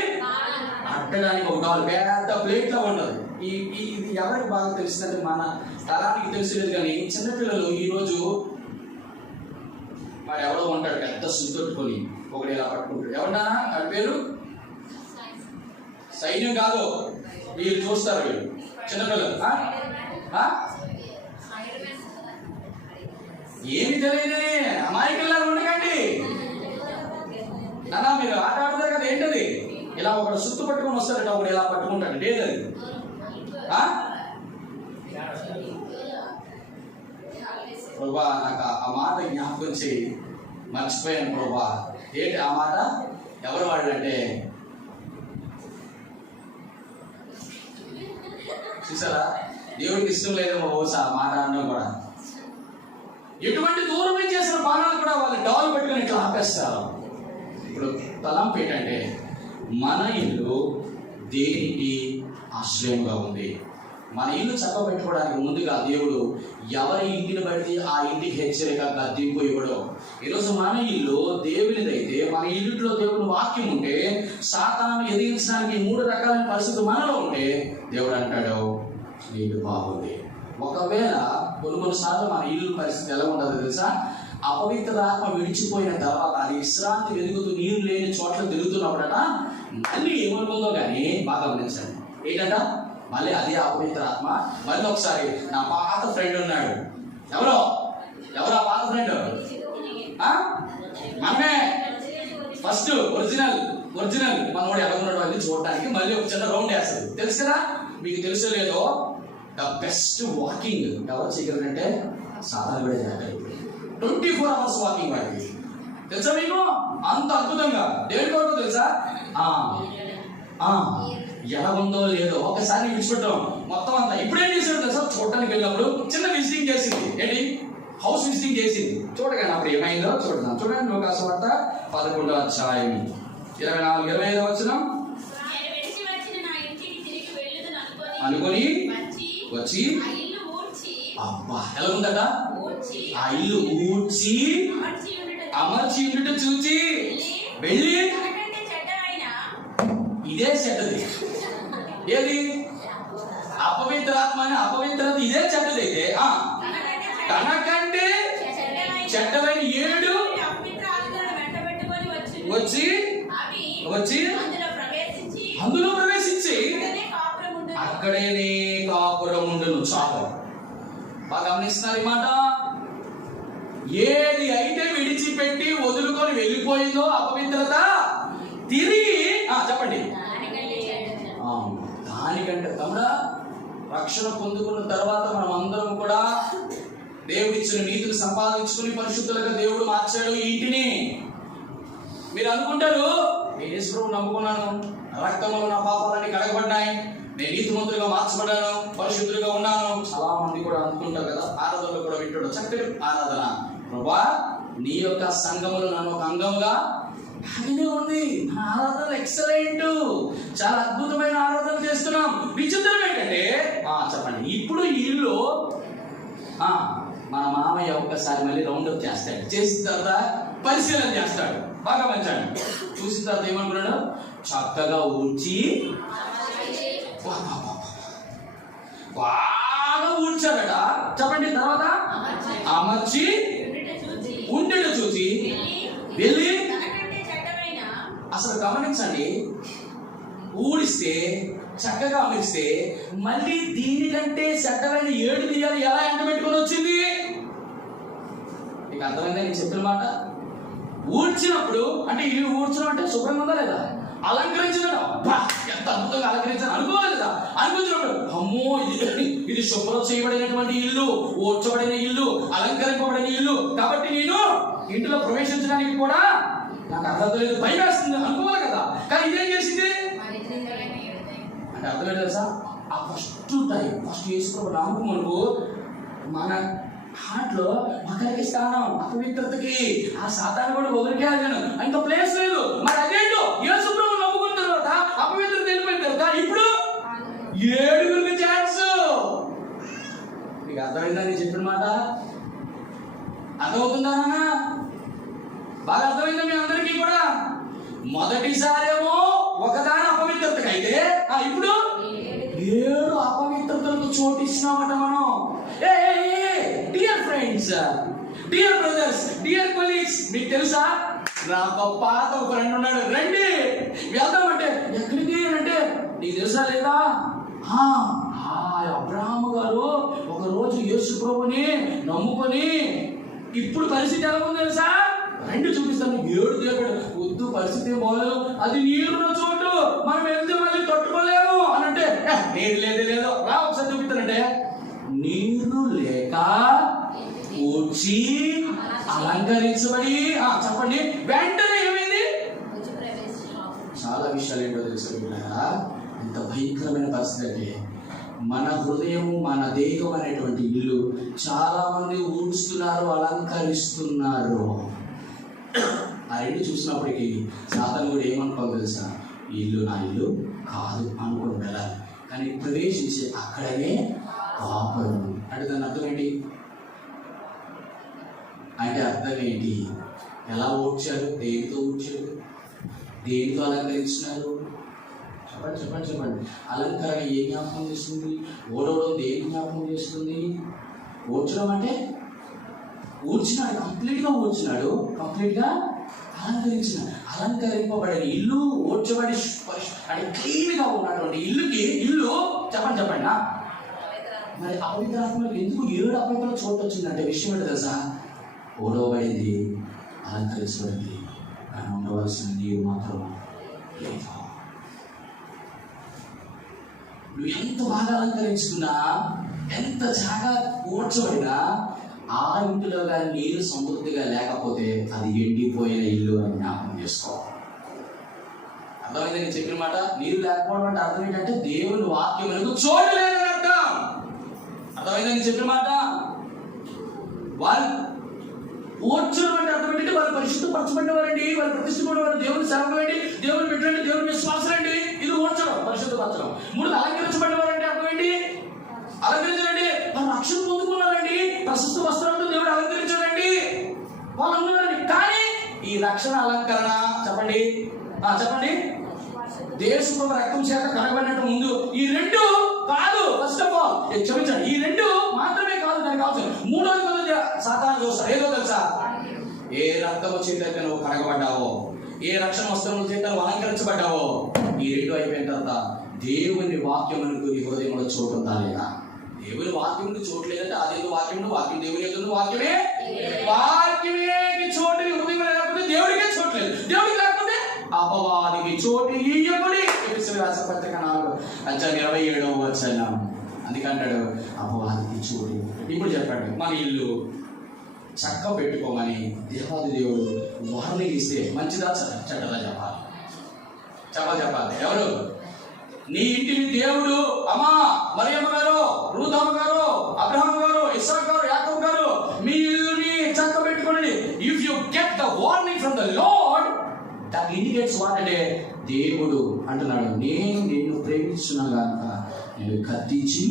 అట్టడానికి ఒక డాల్ పెద్ద ప్లేట్ లా ఉండదు. ఇది ఎవరికి బాగా తెలుస్తుందంటే మన తరానికి తెలియలేదు. కానీ చిన్నపిల్లలు ఈరోజు వాడు ఎవడో ఉంటాడు పెద్ద సుత్తొట్టుకొని ఒకటి ఇలా పట్టుకుంటాడు. ఎవరన్నా వాడి పేరు సైన్యం కాదు, వీళ్ళు చూస్తారు. వీళ్ళు చిన్నపిల్లలు ఏమి తెలియదని అమాయకుల్లా ఉండకండి అన్నా. మీరు ఆట ఆడతారు కదా, ఏంటది? ఇలా ఒకడు సుత్తు పట్టుకొని వస్తాడట, ఒకడు ఇలా పట్టుకుంటాడు. లేదది ప్రభా, నాకు ఆ మాట జ్ఞాపకం చేయి, మర్చిపోయాను ప్రభా. ఏంటి ఆ మాట? ఎవరు వాళ్ళంటే చూసారా, దేవుడికి ఇష్టం లేదేమో బహుశా ఆ మాట అన్నా కూడా. ఎటువంటి దూరం చేసిన బాణాలు కూడా వాళ్ళు డాల్ పెట్టుకుని ఇట్లా ఆపేస్తారు. ఇప్పుడు తలంపు ఏంటంటే, మన ఇల్లు దేనికి ఆశ్రయంగా ఉంది? మన ఇల్లు చక్కబెట్టుకోవడానికి ముందుగా దేవుడు ఎవరి ఇంటిని బట్టి ఆ ఇంటికి హెచ్చరిక గద్దింపు ఇవ్వడం. ఈరోజు మన ఇల్లు దేవునిదైతే, మన ఇంట్లో దేవుని వాక్యం ఉంటే, సాతాను ఎదిగించడానికి 3 రకాలైన పరిస్థితులు మనలో ఉంటే దేవుడు అంటాడు నీ ఇల్లు బాగుంది. ఒకవేళ కొన్నిసార్లు మన ఇల్లు పరిస్థితి ఎలా ఉండదు తెలుసా? అపవిత్ర ఆత్మ విడిచిపోయిన తర్వాత అది విశ్రాంతి వెలుగుతూ నీరు లేని చోట్ల తిరుగుతున్నప్పుడట మళ్ళీ ఏమనుకుందో కానీ బాగా గమనించండి. ఏంటంట? మళ్ళీ అదే అపవిత్ర ఆత్మ మళ్ళీ ఒకసారి నా పాత ఫ్రెండ్ ఉన్నాడు. ఎవరో ఆ పాత ఫ్రెండ్? మనమే ఫస్ట్ ఒరిజినల్ మనోడు ఎలా ఉన్నాడు అని చూడడానికి మళ్ళీ ఒక చిన్న రౌండ్ వేస్తుంది. తెలుసు కదా, మీకు తెలుసో లేదో, ద బెస్ట్ వాకింగ్ ఎవరు చేయగలరంటే సాధారణ కూడా చేయగలరు. 24 hours వాకింగ్ వాడికి తెలుసా మీకు? అంత అద్భుతంగా దేవుడి కొరకు తెలుసా? ఎలా ఉందో లేదో ఒకసారి విడిచిపెట్టాం మొత్తం అంతా. ఇప్పుడేం చేసాడు తెలుసా? చూడటానికి వెళ్ళినప్పుడు చిన్న విజిటింగ్ చేసింది. ఏంటి? హౌస్ విజిటింగ్ చేసింది. చూడగానే అప్పుడు ఏమైందో చూడదాం. చూడండి, లూకాసు వార్త 11వ అధ్యాయం 24-25 వచనం. అనుకొని వచ్చి అబ్బా ఎలా ఉందట? ఆ ఇల్లు ఊడ్చి అమర్చి ఉండుట చూచి వెళ్ళి, ఇదే చెడ్డది. ఏది? అపవిత్రత ఇదే చెడ్డదైతే తనకంటే చెడ్డమైన 7 వచ్చి అందులో ప్రవేశించి అక్కడేనే కాపురం ఉండును. చాలు బాగా గమనిస్తున్నారు ఈ మాట. ఏది అయితే విడిచిపెట్టి వదులుకొని వెళ్ళిపోయిందో అపవిత్రత, తిరిగి చెప్పండి దానికంటే తమ్ముడా, రక్షణ పొందుకున్న తర్వాత మనం అందరం కూడా దేవుడిచ్చిన నీతిని సంపాదించుకుని పరిశుద్ధులుగా దేవుడు మార్చాడు ఈ ఇంటిని. మీరు అనుకుంటారు నేను యేసుప్రభువుని నమ్ముకున్నాను, రక్తంలో నా పాపాలన్నీ కడగబడ్డాయి, నేను నీతిమంతులుగా మార్చబడ్డాను, పరిశుద్ధులుగా ఉన్నాను. చాలా మంది కూడా అనుకుంటారు కదా. ఆరాధనలో కూడా వింటాడు చక్కటి ఆరాధన. ప్రభా, నీ యొక్క సంఘములు నన్ను ఒక అంగముగా బాగానే ఉంది. మన ఆరాధన ఎక్సలెంట్, చాలా అద్భుతమైన ఆరాధన చేస్తున్నాం. విచిత్రం ఏంటంటే చెప్పండి, ఇప్పుడు ఈ ఇల్లు మన మామయ్య ఒక్కసారి మళ్ళీ రౌండప్ చేస్తాడు. చేసిన తర్వాత పరిశీలన చేస్తాడు. బాగా మంచాడు. చూసిన తర్వాత ఏమనుకున్నాడు? చక్కగా ఊడ్చి బాగా ఊడ్చాడట. చెప్పండి, తర్వాత అమర్చి ఉండేట చూసి వెళ్ళి. అసలు గమనించండి, ఊడిస్తే చక్కగా అమరిస్తే మళ్ళీ దీనికంటే చక్కమైన 7 దియ్యాలు ఎలా ఎంట పెట్టుకొని వచ్చింది? మీకు అర్థమైందా నేను చెప్పిన మాట? ఊడ్చినప్పుడు అంటే ఇల్లు ఊడ్చడం అంటే శుభ్రంగా ఉందా లేదా? అలంకరించినట్టు అబ్బా ఎంత అద్భుతంగా అలంకరించాను అనుకోవాలి కదా. అనిపించినప్పుడు అమ్మో ఇది శుభ్రం చేయబడినటువంటి ఇల్లు, ఊడ్చబడిన ఇల్లు, అలంకరింపబడిన ఇల్లు, కాబట్టి నేను ఇంట్లో ప్రవేశించడానికి కూడా నాకు అర్హత లేదు, భయం వేస్తుంది అనుకోవాలి కదా. కానీ ఇదేం చేసింది అంటే అర్థమైంది తెలుసా? ఆ ఫస్ట్ వేసుకోవడం నమ్మకం మనకు మన హార్ట్లో ఒకరికి స్థానం అపవిత్రతకి, ఆ సాతాను కూడా వదిలికేయాలను ఇంకా ప్లేస్ లేదు. మరి అదేంటో యేసు ప్రభువు నమ్ముకున్న తర్వాత అపవిత్రత వెళ్ళిపోయిన తర్వాత ఇప్పుడు 7 ఛాన్స్. మీకు అర్థమైందా నేను చెప్పిన మాట? అర్థమవుతుందా? బాగా అర్థమైందా మీ అందరికీ కూడా? మొదటిసారేమో ఒకదాని అపవిత్రతకి అయితే ఇప్పుడు 7 అపవిత్రతలకు చోటు ఇచ్చినామట మనం. Dear friends, dear brothers, dear colleagues, మీకు తెలుసా నాకు పాత ఒక ఫ్రెండ్ ఉన్నాడు, రండి వెళ్దామంటే ఎక్కడికి అంటే నీకు తెలుసా లేదా? అబ్రహాము గారు ఒక రోజు యేసు ప్రభుని నమ్ముకొని ఇప్పుడు పరిస్థితి ఎలా ఉంది తెలుసా? రండి చూపిస్తాను. 7 దేవుడు వద్దు, పరిస్థితి బాగలేదు, అది నీరున్న చోటు, మనం వెళ్తే మళ్ళీ తట్టుకోలేము అని అంటే లేదు లేదు రా ఒకసారి చూపిస్తానంటే నీరు లేక ఊడ్చి అలంకరించబడి చెప్పండి వెంటనే ఏమైంది? చాలా విషయాలు ఏంటో తెలుసు ఎంత భయంకరమైన పరిస్థితి అంటే మన హృదయము, మన దేహం అనేటువంటి ఇల్లు చాలా మంది ఊడ్చుతున్నారు, అలంకరిస్తున్నారు. ఆ రెండు చూసినప్పటికీ సాతాను కూడా ఏమనుకోవాలి తెలుసా? ఇల్లు నా ఇల్లు కాదు అనుకుని వెళ్ళాలి, కానీ ప్రవేశించి అక్కడనే కాపరు అంటే దాని అర్థం ఏంటి? అంటే అర్థం ఏంటి? ఎలా ఊడ్చారు? దేనితో ఊడ్చారు? దేనితో అలంకరించినారు? చెప్పండి చెప్పండి చెప్పండి. అలంకరణ ఏ జ్ఞాపకం చేస్తుంది? ఓడవడం దేని జ్ఞాపకం చేస్తుంది? ఊడ్చడం అంటే ఊడ్చినాడు, కంప్లీట్గా ఊడ్చినాడు, కంప్లీట్గా అలంకరించినాడు. అలంకరింపబడిన ఇల్లు, ఊడ్చబడి అంటే క్లీన్గా ఉన్నటువంటి ఇల్లు చెప్పండి చెప్పండి. మరి అపవిత్రాత్మలకు ఎందుకు 7 అపవిత్ర చోటు వచ్చిందంటే విషయం ఏంటో తెలుసా? ఓడవబడింది, అలంకరించబడింది, కానీ ఉండవలసిన నీరు మాత్రం లేదు. నువ్వు ఎంత బాగా అలంకరించుకున్నా, ఎంత జాగా ఊడ్చబడినా ఆ ఇంటిలో కానీ నీరు సమృద్ధిగా లేకపోతే అది ఎండిపోయిన ఇల్లు అని జ్ఞాపకం చేసుకోవాలి. అర్థమైంది నేను చెప్పిన మాట? నీరు లేకపోవడం అంటే అర్థం ఏంటంటే దేవుని వాక్యములకు చోటు లేదని అర్థం. అర్థమైందని చెప్పిన మాట? వారు ఓడ్చడం అంటే అర్థం ఏంటంటే వారు పరిశుద్ధపరచబడినవారండి, వారు ప్రతిష్ఠించబడినవారు, దేవుని సేవకులండి, దేవుని బిడ్డలండి, దేవుని విశ్వాసులండి. ఇది ఓడ్చడం, పరిశుద్ధపరచడం. 3 అలంకరించబడినవారంటే అర్థం ఏంటి? అలంకరించండి, వారు రక్షణ పొందుకున్నారండి, ప్రశస్త వస్త్రాలతో దేవుడు అలంకరించాడండి, వాళ్ళు ఉన్నారండి. కానీ ఈ రక్షణ అలంకరణ చెప్పండి చెప్పండి దేశపు రక్తం చేత కనబడినట్టు ముందు ఈ 2 కాదు. ఫస్ట్ ఆఫ్ ఆల్ క్షమించండి, ఈ 2 మాత్రమే కాదు, దానికి కావచ్చు 3వ పద్ధతి సాతాను చూస్తాడు. ఏదో తెలుసా? ఏ రక్తము చేత నువ్వు కనగబడ్డావో, ఏ రక్షణ వస్త్రముల చేత నువ్వు అలంకరించబడ్డావో, ఈ 2 అయిపోయిన తర్వాత దేవుని వాక్యమునకు నీ హృదయంలో చోటు ఉందా లేదా? దేవుని వాక్యమునికి చోటు లేదంటే అదేదో వాక్యం దేవుని ఎదురు వాక్యమే చోటు హృదయం లేకపోతే దేవుడికే చోటు లేదు. దేవుడికి లేకపోతే అపవాదికి చోటు ఇయ్యబడి పత్రిక 4:27 అందుకంటాడు అపవాదికి చోటు. ఇప్పుడు చెప్పండి, మన ఇల్లు చక్క పెట్టుకోమని దేవాది దేవుడు వార్నింగ్ ఇస్తే మంచిదా చెడ్డదా చెప్పాలి. ఎవరు? నీ ఇంటిని దేవుడు అమ్మా మరియమ్మ గారు, రూతమ్మ గారు, అబ్రహాం గారు, ఇస్సాకు గారు, యాకోబు గారు మీ ఇల్లుని చక్క పెట్టుకోండి. If you get the warning from the lord that indicates what అంటే దేవుడు అంటున్నాడు, నేను నిన్ను ప్రేమిస్తున్నా కనుక నేను కత్తించి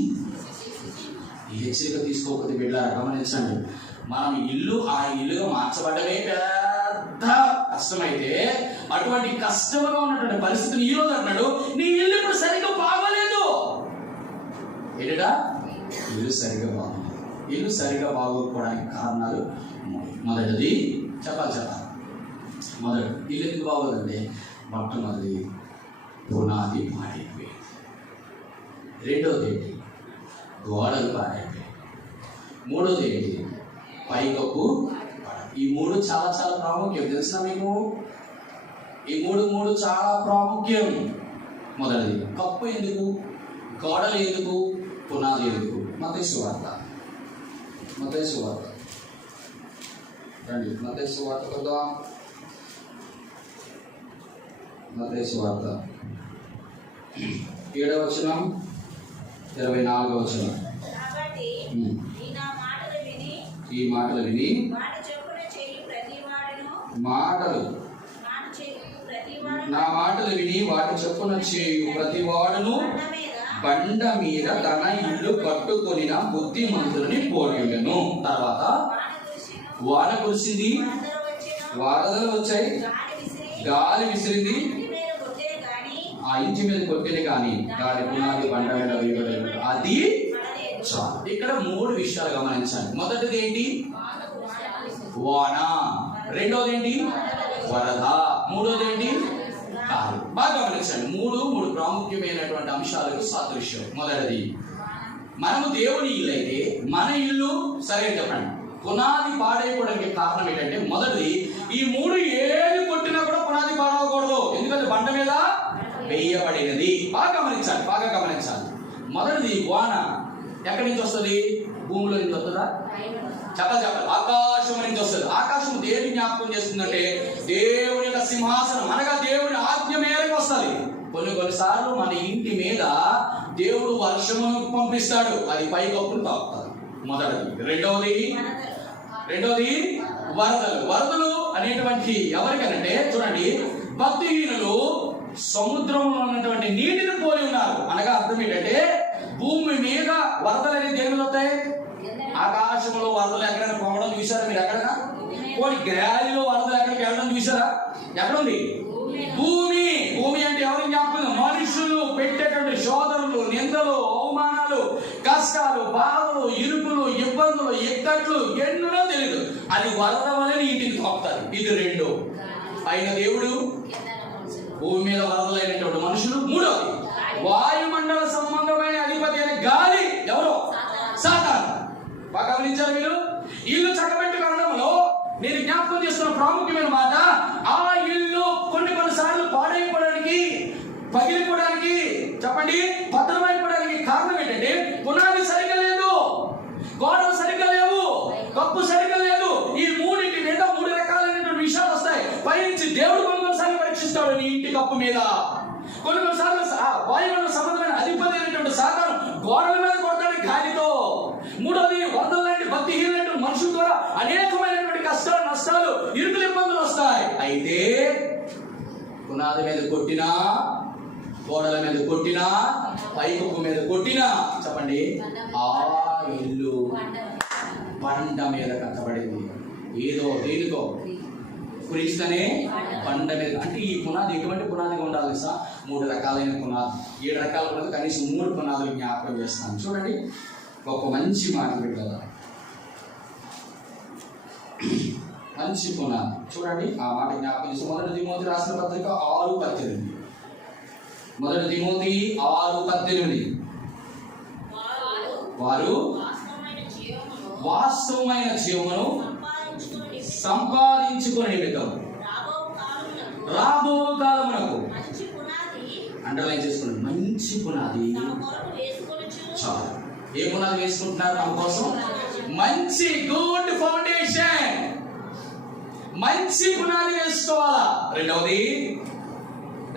ఈ హెచ్చరిక తీసుకోకపోతే బిడ్డలారా గమనించండి. మనం ఆ ఇల్లుగా మార్చబడ్డమే పెద్ద కష్టమైతే అటువంటి కష్టంగా ఉన్నటువంటి పరిస్థితిని ఈ రోజు అంటున్నాడు నీ ఇల్లు ఇప్పుడు సరిగ్గా బాగోలేదు. ఏంటా? ఇల్లు సరిగ్గా బాగోలేదు. ఇల్లు సరిగ్గా బాగోకపోవడానికి కారణాలు మొదటిది చెప్పాలి. మొదటి ఇల్లు ఎందుకు బాగోదంటే మొట్టమొదటి పునాది పాడైపోయింది. రెండోది ఏంటి? గోడలు పాడైపోయాయి. మూడోది ఏంటి? పైకప్పు. ఈ మూడు చాలా చాలా ప్రాముఖ్యం, తెలుసా మీకు? ఈ మూడు చాలా ప్రాముఖ్యం. మొదటిది కప్పు ఎందుకు, గోడలు ఎందుకు, పునాది ఎందుకు? మత్తయి సువార్త రండి, మత్తయి సువార్త కొద్దాం. మత్తయి సువార్త 7వ వచనం 24వ వచనం. ఈ మాటలు విని నా మాటలు విని వాటి చొప్పున చేయు ప్రతివాడును బండ మీద తన ఇల్లు కట్టుకొనిన బుద్ధిమంతుని పోలియుండెను. తర్వాత వాన కురిసింది, వరదలు వచ్చాయి, గాలి విసిరింది, ఆ ఇంటి మీద కొట్టింది, కానీ దాని పునాది బండ మీద వేయబడలేదు. అది చాలు. ఇక్కడ 3 విషయాలు గమనించాలి. మొదటిది ఏంటి? వాన. రెండోది ఏంటి? వరద. మూడోది ఏంటి? గాలి. బాగా గమనించండి. మూడు ప్రాముఖ్యమైనటువంటి అంశాలకు సాదృశ్యం. మొదటిది, మనము దేవుని ఇల్లు అయితే మన ఇల్లు సరే చెప్పండి, పునాది పాడైపోవడానికి కారణం ఏంటంటే, మొదటిది ఈ 3 ఏది కొట్టినా కూడా పునాది పాడవకూడదు, ఎందుకంటే బండ మీద వేయబడినది. బాగా గమనించాలి. మొదటిది వాన. ఎక్కడి నుంచి వస్తుంది? భూమిలో నుంచి వస్తుందా? చెప్పాలి. ఆకాశం నుంచి వస్తుంది. ఆకాశం దేని జ్ఞాపకం చేస్తుందంటే, దేవుని యొక్క సింహాసనం, అనగా దేవుని ఆజ్ఞ మేరకు వస్తుంది. కొన్నిసార్లు మన ఇంటి మీద దేవుడు వర్షము పంపిస్తాడు, అది పైకప్పును తాకుతాడు. మొదటిది. రెండవది వరదలు అనేటువంటి ఎవరికనంటే, చూడండి, భక్తిహీనులు సముద్రంలో ఉన్నటువంటి నీటిని పోలి ఉన్నారు. అనగా అర్థం ఏంటంటే, భూమి మీద వరదలు అనేది దేని మీద వస్తాయి? ఆకాశంలో వరదలు ఎక్కడైనా పోవడం చూసారా మీరు? ఎక్కడైనా పోనీ గాలిలో వరదలు ఎక్కడికి వెళ్ళడం చూసారా? ఎక్కడుంది? భూమి అంటే ఎవరికి జ్ఞాపకం? మనుషులు పెట్టేటువంటి శోధనలు, నిందలు, అవమానాలు, కష్టాలు, బాధలు, ఇరుకులు, ఇబ్బందులు, ఇక్కట్లు ఎన్నో తెలియదు, అది వరద వలె ఇంటిని తోపుతారు. ఇది 2. పైన దేవుడు, భూమి మీద వరదలైనటువంటి మనుషులు. మూడోది, వాయుమండల సంబంధమైన అధిపతి అనే గాలి. ఎవరో? సాతాను. బాగా గమనించారు మీరు? ఇల్లు చక్కబెట్టుకోవడంలో నేను జ్ఞాపకం చేస్తున్న ప్రాముఖ్యమైన మాట, ఆ ఇల్లు కొన్నిసార్లు పాడైపోవడానికి, పగిలిపోవడానికి, చెప్పండి, భద్రమైపోవడానికి కారణం ఏంటంటే, పునాది సరిగ్గా లేదు, గోడలు సరిగ్గా లేవు, కప్పు సరిగ్గా లేదు. ఈ మూడింటి మీద 3 రకాలైనటువంటి విషయాలు వస్తాయి. పైనుంచి దేవుడు కొన్నిసార్లు పరీక్షిస్తాడు నీ ఇంటి కప్పు మీద. కొన్నిసార్లు వాయువుల సంబంధమైన అధిపతి అయినటువంటి సాతాను గోడల మీద కొడతాడు గాలితో. మూడోది, వరదలు లాంటి భక్తిహీనటువంటి మనుషుల ద్వారా అనేకమైనటువంటి కష్టాలు, నష్టాలు, ఇరుకులు, ఇబ్బందులు వస్తాయి. అయితే పునాది మీద కొట్టినా, గోడల మీద కొట్టినా, పైకప్పు మీద కొట్టినా, చెప్పండి, ఆ ఇల్లు బండ మీద కట్టబడింది. ఏదో దేనితో? క్రీస్తునే బండ మీద. అంటే ఈ పునాది ఎటువంటి పునాదిగా ఉండాలి సార్? 3 రకాలైన పునాది. 7 రకాల పునాది, కనీసం 3 పునాదులు జ్ఞాపకం చేస్తాను. చూడండి, ఒక మంచి మాట పెట్టాలి. మంచి పునాది. చూడండి, ఆ మాట జ్ఞాపకం చేసి 1 తిమోతి రాసిన పత్రిక 6:18. 1 తిమోతి 6:18. వారు వాస్తవమైన జీవమును సంపాదించుకునే నిమిత్తం రాబో కాలమునకు, అండర్లైన్ చేసుకోండి, మంచి పునాది. చాలు. ఏ పునాది వేసుకుంటున్నారు తమ కోసం? మంచి గుడ్ ఫౌండేషన్, మంచి పునాది వేసుకోవాలా. రెండవది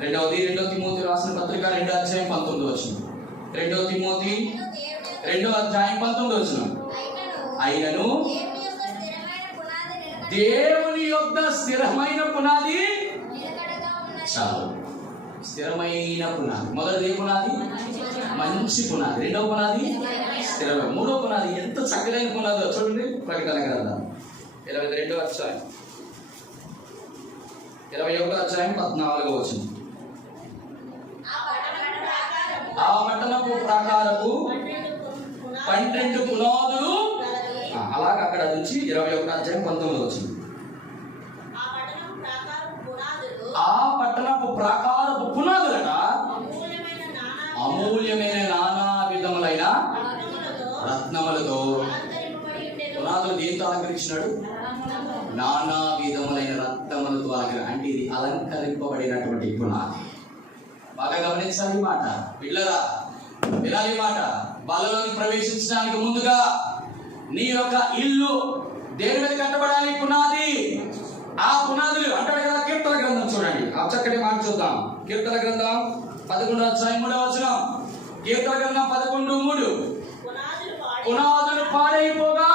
2 తిమోతి రాసిన పత్రిక 2:19. 2 తిమోతి 2:19. అయినను దేవుని యొక్క స్థిరమైన పునాది. చాలు. స్థిరమైన పునాది. మొదటిది ఏ పునాది? మంచి పునాది. రెండవ పునాది స్థిరమైన. మూడవ పునాది ఎంత చక్కదైన పునాదో చూడండి. ప్రకటన గ్రంథం 22వ అధ్యాయం 21వ అధ్యాయం 14వ వచనం. ఆ పట్టణపు ప్రాకారపు 12 పునాదులు. అలాగే అక్కడ నుంచి 21వ అధ్యాయం 19వ వచనం. ఆ పట్టణపు ప్రాకారపు పునాదులట అమూల్యమైన నానా రత్నములతో పునాదులు దేంతో అలంకరించినాడు? నానా విధములైన రత్నములతో అంటే ఇది అలంకరింపబడినటువంటి పునాది. బాగా గమనించాలి మాట పిల్లరా, వినాలి మాట. బలలోకి ప్రవేశించడానికి ముందుగా నీ యొక్క ఇల్లు దేని మీద కట్టబడాలి? పునాది. ఆ పునాదులు అంటాడు కదా కీర్తన గ్రంథం. చూడండి ఆ చక్కటి మాట చూద్దాం. కీర్తన గ్రంథం 11వ అధ్యాయం 3వ వచనం. కీర్తన గ్రంథం 11:3. పునాదులు పాడైపోగా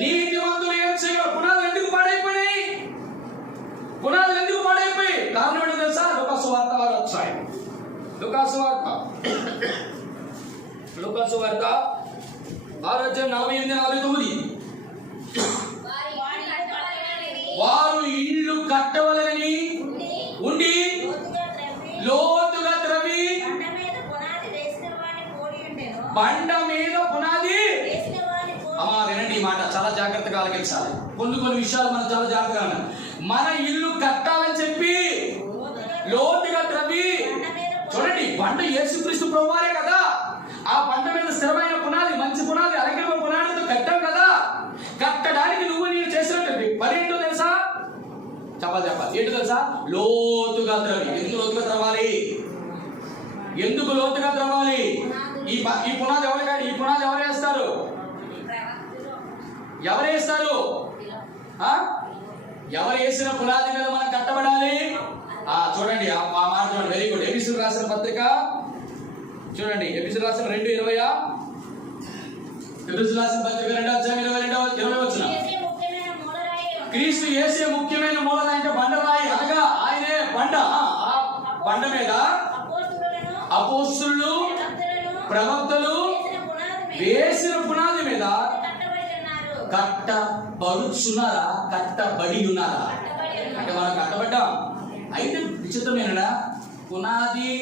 నీతిమంతులు ఏం చేయరు? పునాదులు ఎందుకు పాడైపోయినాయి? పునాదులు ఎందుకు పాడైపోయి? కారణం ఏంటో తెలుసా? లూకాసు వార్త 6వ అధ్యాయం. లూకాసు వార్త 6వ అధ్యాయం 48-49. వారు ఇల్లు కట్టవలని ఉండి లోతుగా త్రవ్వి బండ మీద పునాది. అమ్మా వినండి ఈ మాట, చాలా జాగ్రత్తగా ఆలకించాలి. కొన్ని విషయాలు మనం చాలా జాగ్రత్తగా ఉన్నాం. మన ఇల్లు కట్టాలని చెప్పి లోతుగా త్రవ్వి, చూడండి బండ యేసుక్రీస్తు ప్రభువారే కదా. ఆ బండ మీద స్థిరమైన పునాది, మంచి పునాది, అలంకరణ పునాదితో కట్టాం కదా. కట్టడానికి నువ్వు నేను చేసినట్టు పని ఏంటో తెలుసా? చెప్పాలి ఏంటో తెలుసా? లోతుగా త్రవ్వి. ఎందుకు లోతుగా త్రవ్వాలి? ఎందుకు లోతుగా త్రవ్వాలి? ఈ పునాది ఎవరు కాదు? ఈ పునాది ఎవరు వేస్తారు? ఎవరు వేస్తారు? ఎవరు వేసిన పునాది మీద మనం కట్టబడాలి. చూడండి ఆ మాట చూడండి. Very good. ఎఫెసీయులకు రాసిన పత్రిక చూడండి. ఎఫెసీయులకు రాసిన 2:20. ఎఫెసీయులకు రాసిన పత్రిక 2వ అధ్యాయం 22వ వచనం. క్రీస్తు యేసే ముఖ్యమైన మూలరాయి. అంటే బండరాయి అనగా ఆయనే బండ. ఆ బండ మీద అపోస్తలులు ప్రవక్తలు వేసిన పునాది మీద కట్టబడుచున్నారా? కట్టబడి ఉన్నారా? అంటే మనం కట్టబడ్డాం. అయితే విచిత్రమేనా? పునాది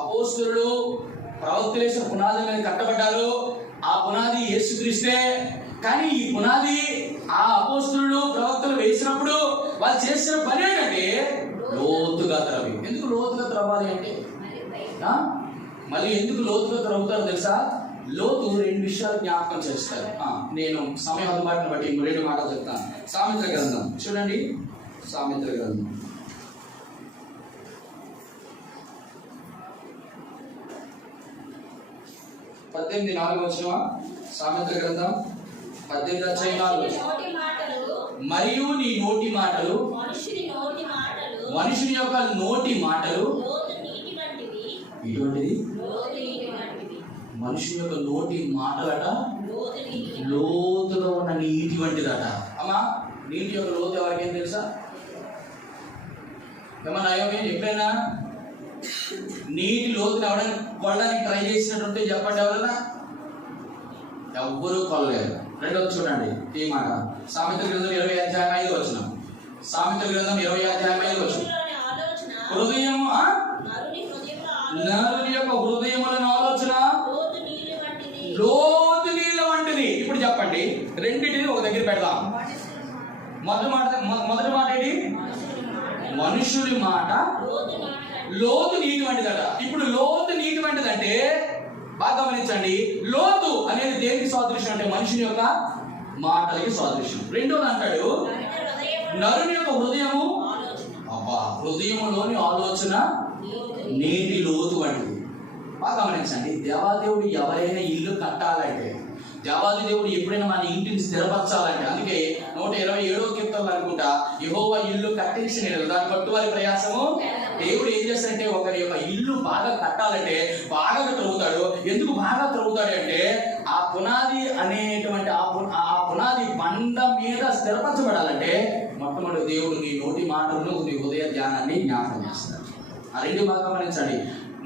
అపోస్తలులు ప్రవక్తలు వేసిన పునాది మీద కట్టబడ్డారు. ఆ పునాది యేసుక్రీస్తే. కానీ ఈ పునాది ఆ అపోస్తలులు ప్రవక్తలు వేసినప్పుడు వాళ్ళు చేసిన పని ఏంటంటే లోతుగా త్రవ్వి. ఎందుకు లోతుగా త్రవ్వాలి అంటే, మళ్ళీ ఎందుకు లోతుగా త్రవ్వుతారో తెలుసా? లోతు 2 విషయాలు జ్ఞాపకం చేస్తారు. నేను సమయం అందుబాటును బట్టి 2 మాటలు చెప్తాను. సామెతల గ్రంథం చూడండి. సామెతల గ్రంథం 18:4 వచనం. సామెతల గ్రంథం 18:4. మరియు నీ నోటి మాటలు, మనుషుని యొక్క నోటి మాటలు ఇటువంటిది. మనుషుని యొక్క నోటి మాటలట లోతుగా ఉన్న నీటి వంటిదట. అమ్మా నీటి యొక్క లోతు ఎవరికేం తెలుసా? ఏమన్నా ఎప్పుడైనా నీటి లోతుని ఎవరైనా కొల్లడానికి ట్రై చేసినట్టుంటే చెప్పండి. ఎవరైనా? ఎవ్వరూ కొల్లలేరు. రెండోది చూడండి ఈ మాట. సామెతల గ్రంథం 20వ అధ్యాయం 5వ వచనం. సామెతల గ్రంథం 20వ అధ్యాయం 5వ వచనం. హృదయము నరుని యొక్క హృదయములను ఆలోచన లోతు నీళ్ళ వంటిది. ఇప్పుడు చెప్పండి, రెండింటిని ఒక దగ్గర పెడదాం. మొదటి మాట ఏంటి? మనుషుడి మాట లోతు నీటి వంటిదట. ఇప్పుడు లోతు నీటి వంటిదంటే బాగా గమనించండి. లోతు అనేది దేనికి సాదృశ్యం అంటే మనుషుని యొక్క మాటలకి సాదృశ్యం. రెండోది అంటాడు నరుని యొక్క హృదయము. హృదయములోని ఆలోచన నీటి లోతు వంటిది. బాగా గమనించండి. దేవాదేవుడు ఎవరైనా ఇల్లు కట్టాలంటే, దేవాది దేవుడు ఎప్పుడైనా మన ఇంటిని స్థిరపరచాలంటే, అందుకే 127వ కీర్తనలో అనుకుంటా, యెహోవా ఇల్లు కట్టించిన దాన్ని బట్టి వారి ప్రయాసము. దేవుడు ఏం చేస్తాడంటే ఒకరి యొక్క ఇల్లు బాగా కట్టాలంటే బాగా త్రవ్వుతాడు. ఎందుకు బాగా త్రవ్వుతాడు అంటే ఆ పునాది అనేటువంటి ఆ పునాది బండ మీద స్థిరపరచబడాలంటే మొట్టమొదటి దేవుడు నీ నోటి మాటలను నీ హృదయ ధ్యానాన్ని జ్ఞాపకం చేస్తాడు. ఆ 2 బాగా గమనించండి.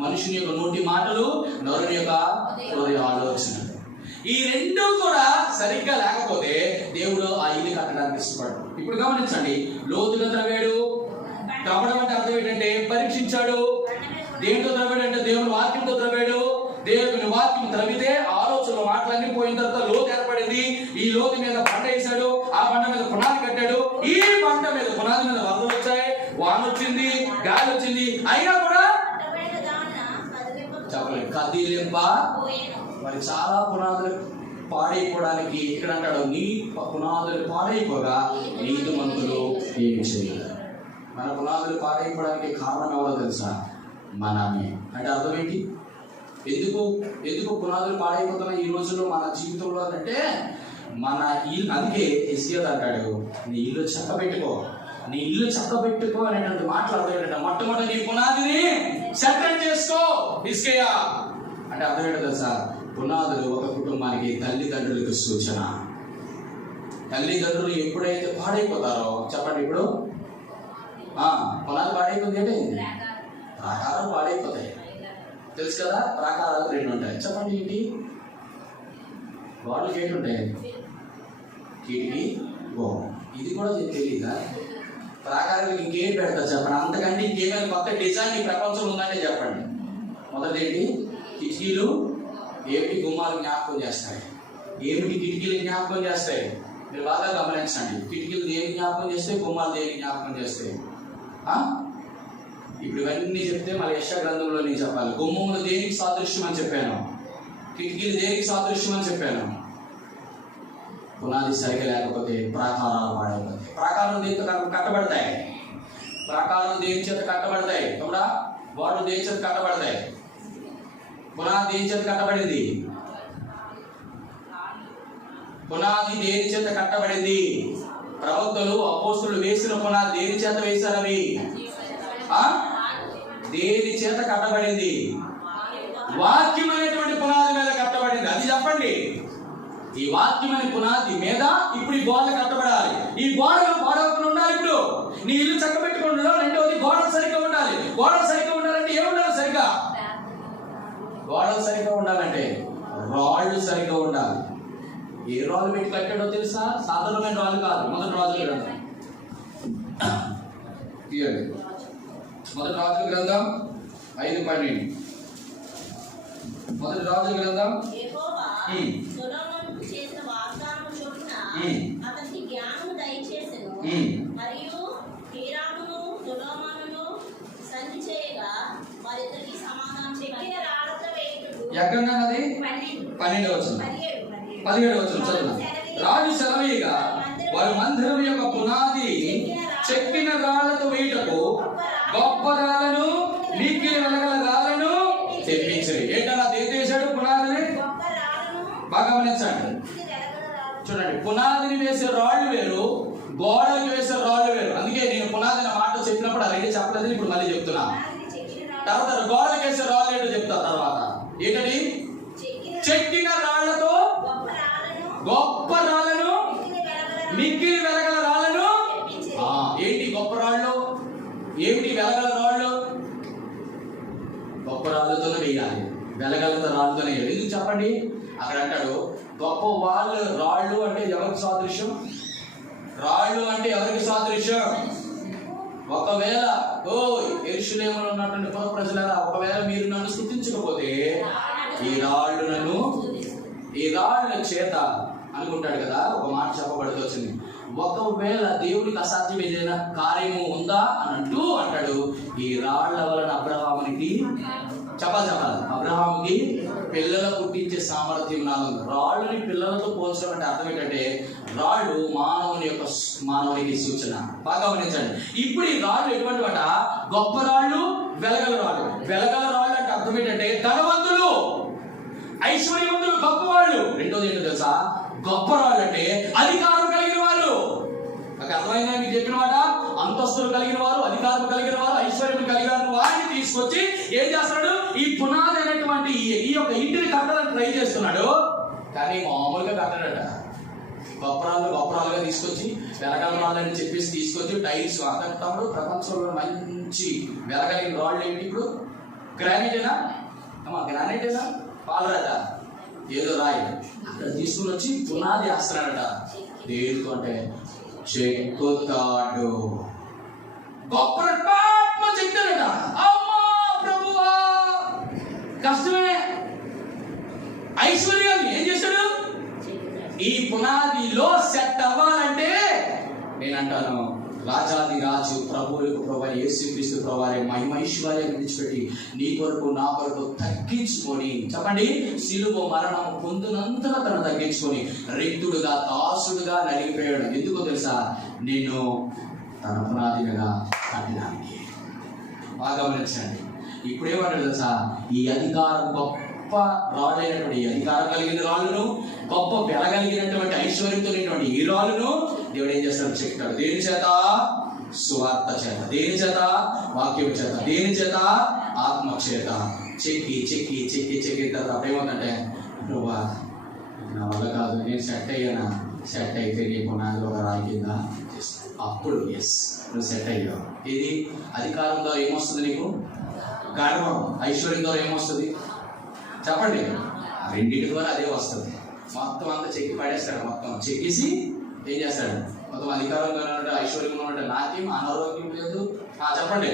మనుషుని యొక్క నోటి మాటలు, నరుని యొక్క హృదయ ఆలోచన. ఈ 2 కూడా సరిగ్గా లేకపోతే దేవుడు ఆ ఇల్లు కట్టడానికి ఇష్టపడడు. ఇప్పుడు గమనించండి. లోతుగా త్రవ్వాడు. త్రవ్వడం అంటే అర్థం ఏంటంటే పరీక్షించాడు. దేంతో త్రవ్వాడు అంటే దేవుని వాక్యంతో త్రవ్వాడు. దేవుని వాక్యం త్రవ్వితే ఆలోచనలు మాటలన్నీ పోయిన తర్వాత లోతు ఏర్పడింది. ఈ లోతు మీద బండ వేశాడు. ఆ బండ మీద పునాది కట్టాడు. ఈ బండ మీద పునాది మీద వరదలు వచ్చాయి, వాన వచ్చింది, గాలి వచ్చింది, అయినా కూడా చెప్పలేదు కదిలింప. మరి మరి చాలా పునాదులు పాడైపోవడానికి ఇక్కడ అంటాడు, నీ పునాదులు పాడైపోగా నీతిమంతులు ఏమి చేయలేదు. మన పునాదులు పాడైపోవడానికి కారణం ఎవరో తెలుసా? మనమే. అంటే అర్థం ఏంటి? ఎందుకు పునాదులు పాడైపోతున్నాయి ఈ రోజుల్లో మన జీవితంలో అంటే మన ఇల్లు. అందుకే ఎస్కేల్ అంటాడు, నీ ఇల్లు చక్కబెట్టుకో, నీ ఇల్లు చక్కబెట్టుకో అనేటువంటి మాటలు అర్థమేంటంటే మొట్టమొదటి నీ పునాదిని సెటిల్ చేసుకో ఇస్కేయా అంటే అర్థం ఏంటో తెలుసా? పునాదులు ఒక కుటుంబానికి తల్లిదండ్రులకు సూచన. తల్లిదండ్రులు ఎప్పుడైతే పాడైపోతారో చెప్పండి, ఇప్పుడు పునాది పాడైపోతుంది అంటే ప్రాకారం పాడైపోతాయి. తెలుసు కదా, ప్రాకారాలు 2 ఉంటాయి. చెప్పండి ఏంటి? గోడలు ఏంటి ఉంటాయి? కిటికీ, గోడ. ఇది కూడా తెలియదా? ప్రాకారాలకు ఇంకేం పెడతారు చెప్పండి? అంతకంటే ఇంకేమైనా కొత్త డిజైన్ ఈ ప్రపంచంలో ఉందంటే చెప్పండి. మొదటి ఏంటి? కిటికీలు. ఏమిటి? గుమ్మాలు జ్ఞాపకం చేస్తాయి. ఏమిటి కిటికీలు జ్ఞాపకం చేస్తాయి? మీరు బాగా గమనించండి. కిటికీలు దేని జ్ఞాపకం చేస్తాయి? గుమ్మాలు దేని జ్ఞాపకం చేస్తాయి? ఇప్పుడు ఇవన్నీ చెప్తే మళ్ళీ యెషయా గ్రంథంలో నేను చెప్పాలి. గుమ్మములు దేనికి సాదృశ్యం అని చెప్పాను, కిటికీలు దేనికి సాదృశ్యం అని చెప్పాను. పునాది సరిగ్గా లేకపోతే ప్రాకారాలు పాడైపోతాయి. ప్రాకారం దేనితో కట్టబడతాయి? ప్రాకారం దేని చేత కట్టబడతాయి? కూడా వాడు దేని చేత కట్టబడతాయి? పునాది దేని చేత కట్టబడింది? పునాది దేని చేత కట్టబడింది? ప్రవక్తలు అపోస్తులు వేసిన పునాది దేని చేత వేశారు? అవి దేని చేత కట్టబడింది? వాక్యం అనేటువంటి పునాది మీద కట్టబడింది. అది చెప్పండి. ఈ వాక్యమైన పునాది మీద ఇప్పుడు ఈ గోడలు కట్టబడాలి. ఈ గోడలు పాడవకుండా ఉండాలి. ఇప్పుడు నీ ఇల్లు చక్కబెట్టుకుంటూ, రెండవది గోడలు సరిగ్గా ఉండాలి. గోడలు సరిగ్గా ఉండాలంటే ఏముండాలి? సరిగ్గా గోడలు సరిగ్గా ఉండాలంటే రాళ్ళు సరిగ్గా ఉండాలి. ఏ రాళ్ళు పెట్టి కట్టాడో తెలుసా? సాధారణమైన రాళ్ళు కాదు. మొదటి రాజుల గ్రంథం తీయండి. మొదటి రాజుల గ్రంథం 5:12. మొదటి రాజుల గ్రంథం అతనికి జ్ఞానము దయచేసెను. మరియు హీరామును సొలొమోనును సంధి చేయగా వారిద్దరికి సమాధానం చెక్కిన రాళ్లతో వేయుటకు. ఎక్కడన్నది? 12వ వచనం. 17వ వచనం చదువు. రాజు సెలవీయగా వారి మందిరం యొక్క పునాది చెక్కిన రాళ్లతో వేయుటకు గొప్ప రాళ్లను, నీకిలి వెలగల రాళ్లను తెప్పించాడు. ఏంటన్నా చేశాడు? పునాదిని బాగా గమనించండి. చూడండి, పునాదిని వేసే రాళ్ళు వేరు, గోడలకు వేసే రాళ్ళు వేరు. అందుకే నేను పునాదిని మాట చెప్పినప్పుడు అది చెప్పలేదు, ఇప్పుడు మళ్ళీ చెప్తున్నా. తర్వాత గోడలకు వేసే రాళ్ళు ఏంటో చెప్తా. తర్వాత ఏంటది? చెక్కిన రాళ్లతో గొప్ప రాళ్లను, మిక్కిలి వెలగల రాళ్లను. ఏంటి గొప్ప రాళ్ళు? ఏమిటి వెలగల రాళ్ళు? గొప్ప రాళ్ళతోనే వేయాలి, వెలగలతో రాళ్ళతోనే వేయాలి. ఎందుకు చెప్పండి? అక్కడ అంటాడు గొప్ప వాళ్ళు. రాళ్ళు అంటే ఎవరికి సాదృశ్యం? రాళ్ళు అంటే ఎవరికి సాదృశ్యం? ఒకవేళ యెరూషలేములో ఉన్నటువంటి పుర ప్రజలారా, ఒకవేళ మీరు నన్ను స్తుతించకపోతే ఈ రాళ్ళ చేత అనుకుంటాడు కదా. ఒక మాట చెప్పబడుతూ వచ్చింది, ఒకవేళ దేవునికి అసాధ్యం ఏదైనా కార్యము ఉందా అని అంటాడు, ఈ రాళ్ల వలన అబ్రహామునికి చెప్పాలి. అబ్రహాముకి పిల్లలు పుట్టించే సామర్థ్యం నాలుగు. రాళ్ళని పిల్లలతో పోల్చడం అంటే అర్థం ఏంటంటే రాళ్ళు మానవునికి సూచన. బాగా గమనించండి. ఇప్పుడు ఈ రాళ్ళు ఎటువంటి వాట? గొప్ప రాళ్ళు, వెలగల రాళ్ళు. వెలగల రాళ్ళు అంటే అర్థం ఏంటంటే ధనవంతులు, ఐశ్వర్యవంతులు, గొప్పవాళ్ళు. రెండోది ఏంటో తెలుసా? గొప్ప రాళ్ళు అంటే అధికారం కలిగిన వారు. నాకు అర్థమైందా మీకు చెప్పిన మాట? అంతస్తులు కలిగిన వారు, అధికారం కలిగిన వారు, ఐశ్వర్యం కలిగిన వారిని తీసుకొచ్చి ఏం చేస్తున్నాడు? ఈ పునాది అనేటువంటి ఈ యొక్క ఇంటిని కట్టాలని ట్రై చేస్తున్నాడు. కానీ మామూలుగా కట్టాడట. గొప్పరాలుగా తీసుకొచ్చి వెలగల రాళ్ళని చెప్పేసి తీసుకొచ్చి టైల్స్ కట్టాడు. ప్రపంచంలో మంచి వెలగలిగిన రాళ్ళు ఏంటి ఇప్పుడు? గ్రానైటేనా? గ్రానైటేనా? పాలరాజా ఏదో రాయి అక్కడ తీసుకుని వచ్చి పునాది వేస్తున్నాడట. దేనితో అంటే చెక్కుతాడు. గొప్ప చెక్తాడట. అమ్మా ప్రభువా, కష్టమే. ఐశ్వర్యాన్ని ఏం చేశాడు? ఈ పునాదిలో సెట్ అవ్వాలంటే నేను అంటాను రాజాది రాజు ప్రభువులకు ప్రభు యేసుక్రీస్తు ప్రభువారే మహిమైశ్వర్యం విడిచిపెట్టి నీ కొరకు నా కొరకు తగ్గించుకొని, చెప్పండి, సిలువ మరణం పొందినంతగా తను తగ్గించుకొని రిక్తుడుగా దాసుడుగా నలిగిపోయాడు. ఎందుకో తెలుసా? నిన్ను తన పునాదిగా కట్టడానికి. బాగా గమనించండి. ఇప్పుడేమంటాడు తెలుసా? ఈ అధికారం గొప్ప రాళ్ళైనటువంటి, ఈ అధికారం కలిగిన రాళ్ళను, గొప్ప వెలగలిగినటువంటి ఐశ్వర్యంతో ఈ రాళ్ళను దేవుడు ఏం చేస్తాడు? చెక్తాడు. దేని చేత? సువార్త చేత. దేని చేత? వాక్యం చేత. దేని చేత? ఆత్మ చేత. చెక్కి చెక్కి చెక్కి చెక్కి తర్వాత ఏమవుతుందంటే, నువ్వా నా వల్ల కాదు, నేను సెట్ అయ్యానా? సెట్ అయితే నీ పునాదిలో ఒక రాయి కింద చేస్తాను. అప్పుడు ఎస్, నువ్వు సెట్ అయ్యావు. ఇది అధికారం ద్వారా ఏమొస్తుంది నీకు? గర్వం. ఐశ్వర్యం ద్వారా ఏమొస్తుంది? చెప్పండి. రెండింటి ద్వారా అదే వస్తుంది. మొత్తం అంతా చెక్కి పడేస్తాడు. మొత్తం చెక్కేసి ఏం చేస్తాడు? మొత్తం అధికారంగా ఉన్నాడు, ఐశ్వర్యంగా ఉన్నాడు, నాకేం అనారోగ్యం లేదు. చెప్పండి.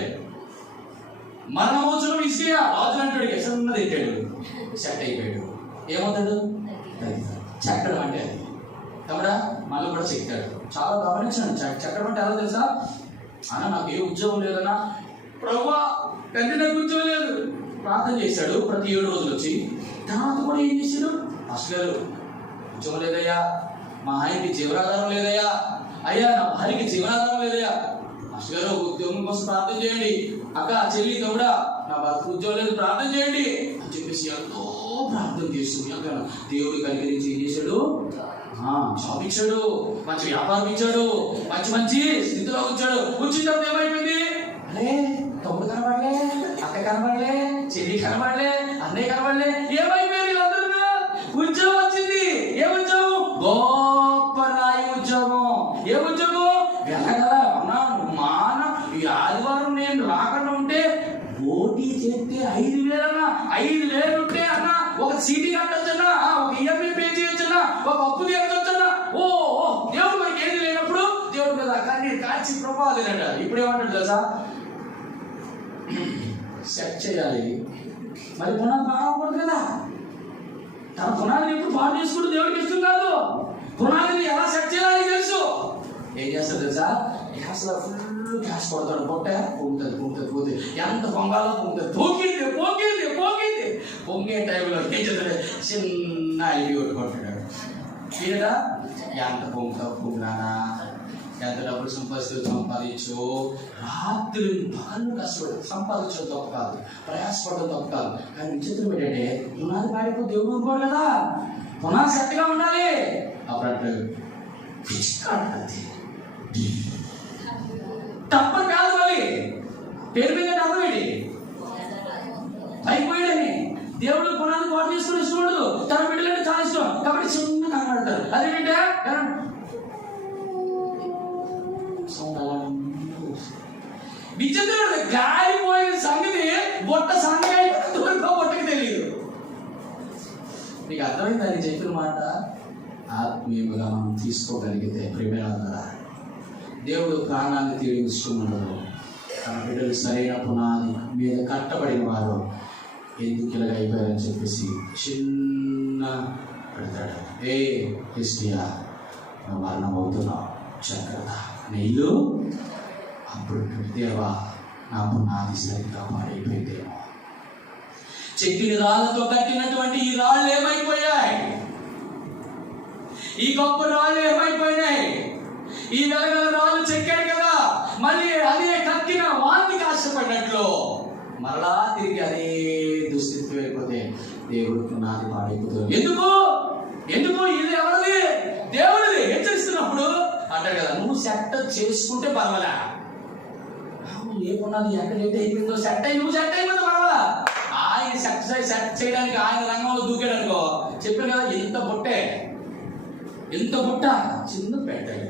మరణమోచనం ఇస్తే రాజు అంటాడు, ఎసన్నది ఎట్టాడు, సెట్ అయిపోయాడు. ఏమవుతాడు? చెక్కడం అంటే అది తమ్ముడా, మళ్ళీ కూడా చెక్తాడు. చాలా గమనించండి. చెక్కడం అంటే ఎలా తెలుసా? అన్న నాకు ఏ ఉద్యోగం లేదన్నా, ప్రభువా తండ్రి నాకు ఉద్యోగం లేదు. ప్రార్థన చేశాడు ప్రతి 7 రోజులు వచ్చి. తర్వాత కూడా ఏం చేశాడు? మాస్టర్ గారు ఉద్యోగం లేదయ్యా, మా ఆయనకి జీవనాధారం లేదయ్యా, అయ్యా నా భార్యకి జీవనాధారం లేదయ్యా. మాస్టర్ గారు ఉద్యోగం కోసం ప్రార్థన చేయండి, అక్క చెల్లి తమ్ముడా నా భర్త ఉద్యోగం లేదు ప్రార్థన చేయండి అని చెప్పేసి ఎంతో ప్రార్థన చేస్తుంది. అక్కడ దేవుడు కనికరించి ఏం చేశాడు? జాబ్ ఇచ్చాడు, మంచి వ్యాపారం ఇచ్చాడు, మంచి మంచి స్థితిలో ఉంచాడు. వచ్చిన తర్వాత ఏమైపోయింది? అరే తమ్ముడు కనబడలే, అక్క కనబడలే, చెల్లి కనబడలే, అన్నయ్య కనబడలే, ఏమైపోయారు వీళ్ళందరూ? ఉద్యోగం వచ్చింది. ఏ ఉద్యోగం? గొప్ప రాయి ఉద్యోగం. ఏ ఉద్యోగం? వెళ్ళగల మాన ఈ ఆదివారం నేను రాకుండా ఉంటే పోటీ చేస్తే 5,000 5,000 ఉంటే అన్న ఒక సీటీ కట్టొచ్చన్నా, ఒక ఈఎంఐ పే చేయొచ్చన్నా, ఒక అప్పు తీర్చొచ్చన్నా. ఓ దేవుడు మనకి ఏది లేనప్పుడు దేవుడు కదా కానీ కాల్చి ప్రభావాలేనట. ఇప్పుడు ఏమంటాడు తెలుసా? సెట్ చేయాలి. మరి పునాది బాగకూడదు కదా. తన పునాదిని ఎప్పుడు పాటు చేసుకుంటూ దేవుడికి ఇష్టం కాదు. పునాదిని ఎలా సెట్ చేయాలని తెలుసు. ఏం చేస్తాడు తెలుసా? గ్యాస్లో ఫుల్ గ్యాస్ పడతాడు. పొట్టే పొంగుతుంది పొంగుతుంది పోతుంది, ఎంత పొంగాలో పొంగుతుంది, పొంగింది పొంగింది పొంగింది. పొంగే టైంలో ఏం చేస్తాడు? చిన్న ఐడి ఒకటి కొట్టాడు. తీరా ఎంత పొంగుతావు పొంగినానా, ఎంత డబ్బులు సంపాదించు, రాత్రి పగలు కష్టపడి సంపాదించడం తప్పు కాదు, ప్రయాసపడడం తప్పు కాదు. కానీ విచిత్రం ఏంటంటే పునాది పాడిపో దేవుడు ఊరుకోడు కదా. పునాది సెట్గా ఉండాలి. అప్పుడు తప్పని కాదు. మళ్ళీ పేరు మీద అర్థం ఏంటి? అయిపోయాడని దేవుడు పునాది పాటు చేసుకుని ఇష్టపడదు. తన బిడ్డలంటే చాలా ఇష్టం కాబట్టి చిన్న కనబడతారు. అదేంటే విచిత్రం, గాలిపోయిన సంగతి బొట్ట సంగతి బొట్టకి తెలియదు. నీకు అర్థమైంది అని చెప్పిన మాట? ఆత్మీయంగా మనం తీసుకోగలిగితే ప్రేమగా దేవుడు ప్రాణాన్ని తీయడం ఇష్టం ఉండదు. తన బిడ్డలు సరైన పునాది మీద కట్టబడిన వారు ఎందుకు ఇలాగ అయిపోయారని చెప్పేసి చిన్న పెడతాడు. ఏ క్రిస్టియా మరణం అవుతున్నావు, జాగ్రత్త, నీళ్ళు. అప్పుడు దేవా నా పునాది సరిగ్గా పాడైపోయిందేమో. చెక్కిన రాళ్ళతో కట్టినటువంటి ఈ రాళ్ళు ఏమైపోయాయి? ఈ గొప్ప రాళ్ళు ఏమైపోయినాయి? ఈ వెలగల రాళ్ళు చెక్కాడు కదా, మళ్ళీ అదే కక్కిన వాంతి కష్టపడినట్లు మరలా తిరిగి అదే దుస్థితి అయిపోతే దేవుడు పునాది పాడైపోతుంది. ఎందుకు? ఇది ఎవరిది? దేవుడిది. హెచ్చరిస్తున్నప్పుడు అంటారు కదా, నువ్వు సెట్ చేసుకుంటే పర్వాలా, ఏ పునాది ఎక్కడ ఏంటి అయిపోయిందో సెట్ అయ్యి నువ్వు సెట్ అయిపోతే పర్వాలా. ఆయన సెట్ చేయడానికి ఆయన రంగంలో దూకాడు అనుకో, చెప్పాను కదా, ఎంత బుట్ట చిన్న పెట్టాడు,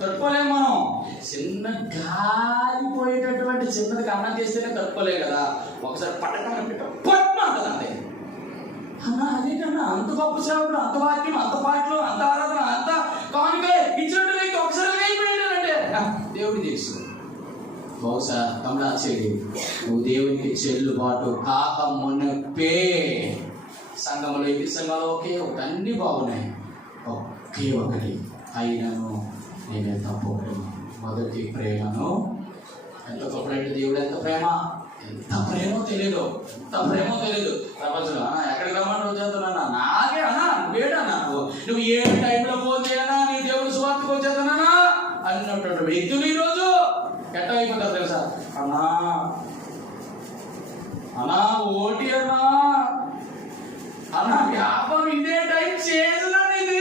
తట్టుకోలేము మనం. చిన్న గాలిపోయేటటువంటి చిన్నది అన్నం చేస్తేనే తట్టుకోలేము కదా. ఒకసారి పట్టకన్నా పెట్టాం పట్టమంటదంటే అన్నా అదేంటన్నా అంత గొప్ప సేవకుడు, అంత వాక్యం, అంత పాటలు, అంత ఆరాధన, అంత కానుక ఇచ్చినట్టు ఒకసారి అయిపోయాడంటే దేవుడు తెలుసు. బహుశా తమ్ముడా చెల్లి, నువ్వు దేవునికి చెల్లుబాటు కాక మునిపే సంఘంలో ఇది సంఘంలో ఒకే ఒకటి, అన్నీ బాగున్నాయి, ఒకే ఒకటి అయినను నేనే తప్పు మొదటి ప్రేమను. ఎంత గొప్పడంటే దేవుడు ఎంత ప్రేమో తెలియదు, ఎంత ప్రేమో తెలియదు. ప్రపంచంలో ఎక్కడికి రమ్మని వచ్చేస్తున్నా నాకే అన్నా వేడన్నా నువ్వు ఏ టైంలో ఫోన్ చేయనా నీ దేవుడు సువార్తకు వచ్చేస్తున్నానా అన్నటువంటి వ్యక్తులు ఈరోజు ఎట్ట అయిపోతారు తెలుసా? అన్నా ఓటి అన్నా వ్యాపారం ఇదే టైం సీజన్ ఇది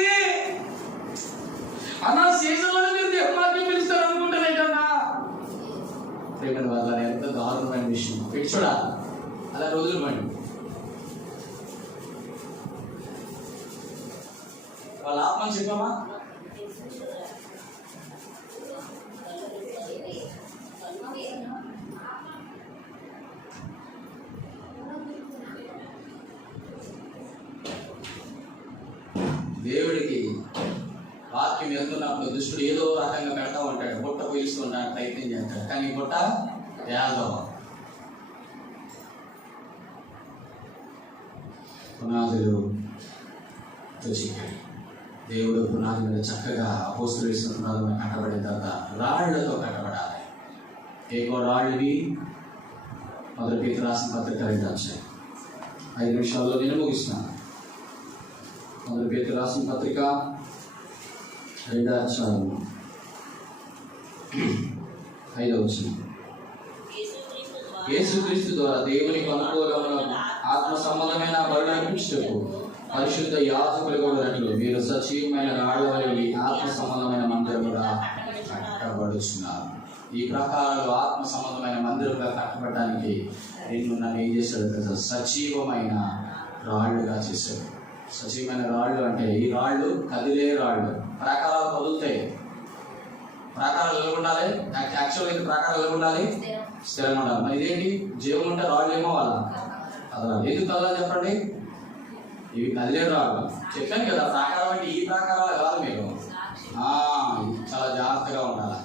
అన్నా సీజన్లో మీరు దేవుడికి పిలుస్తారు అనుకుంటారేటన్నా. ప్రేమ వాళ్ళ ఎంత దారుణమైన విషయం పెట్టి చూడాలి. అలా రోజులు పండి వాళ్ళ ఆత్మని చెప్పామా? దేవుడికి వాక్యం వెళ్తున్నప్పుడు దుష్టుడు ఏదో రకంగా పెడతా ఉంటాడు, బుట్ట పీలుస్తూ ఉంటాడు, ప్రయత్నం చేస్తాడు, కానీ బుట్ట తేలదో. పునాదులు దేవుడు పునాది మీద చక్కగా అపోస్తులు వేసిన పునాది మీద కట్టబడిన తర్వాత రాళ్లతో కట్టబడాలి. ఏకో రాళ్ళవి మొదటి పేతురు రాసిన పత్రిక 2 అధ్యాయం 5 నిమిషాల్లో నేను ముగిస్తున్నాను. మొదటి పేతురు రాసిన పత్రిక 2 అధ్యాయం 5వ వచనం. యేసుక్రీస్తు ద్వారా దేవునికి అనుకూలమైన ఆత్మ సంబంధమైన బలులను అర్పించుటకు పరిశుద్ధ యాజకులుగా ఉన్నట్లు మీరు సజీవమైన రాళ్ల వలె ఆత్మ సంబంధమైన మందిరముగా కట్టబడుచున్నారు. ఈ ప్రకారంలో ఆత్మ సంబంధమైన మందిరముగా కట్టబడడానికి నన్ను ఏం చేశాడు కదా? సజీవమైన రాళ్లుగా చేశాడు. సజీవమైన రాళ్ళు అంటే ఈ రాళ్ళు కదిలే రాళ్ళు. ప్రాకారాలు కదులుతాయి, ప్రాకారాలు ఎలా ఉండాలి? యాక్చువల్గా అయితే ప్రాకారాలు ఎలా ఉండాలి? స్థిరంగా ఉండాలి. మరి ఇదేంటి జీవం ఉంటే రాళ్ళు ఏమో వాళ్ళ కదలాలి. ఎందుకు కదలాలి చెప్పండి? ఇవి కదిలే రాళ్ళు. చెప్పాను కదా, ప్రాకారం అంటే ఈ ప్రాకారాలు కాదు. మీరు చాలా జాగ్రత్తగా ఉండాలి.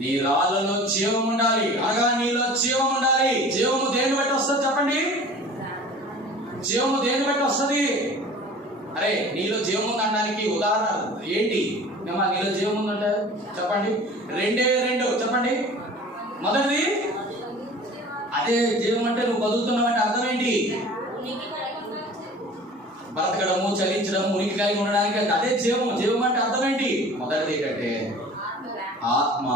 నీ రాళ్ళలో జీవం ఉండాలి, అనగా నీలో జీవం ఉండాలి. జీవము దేని బట్టి వస్తుంది చెప్పండి? జీవము దేని బట్టి వస్తుంది? అరే నీలో జీవం ఉందనడానికి ఉదాహరణ ఏంటి? నీలో జీవం ఉందంటే చెప్పండి. 2 చెప్పండి. మొదటిది అదే జీవం అంటే నువ్వు బతుకుతున్నావంటే అర్థం ఏంటి? బ్రతకడము, చలించడము, ఉనికి కలిగి ఉండడానికి అదే జీవం. జీవం అంటే అర్థం ఏంటి? మొదటిది ఏంటంటే ఆత్మ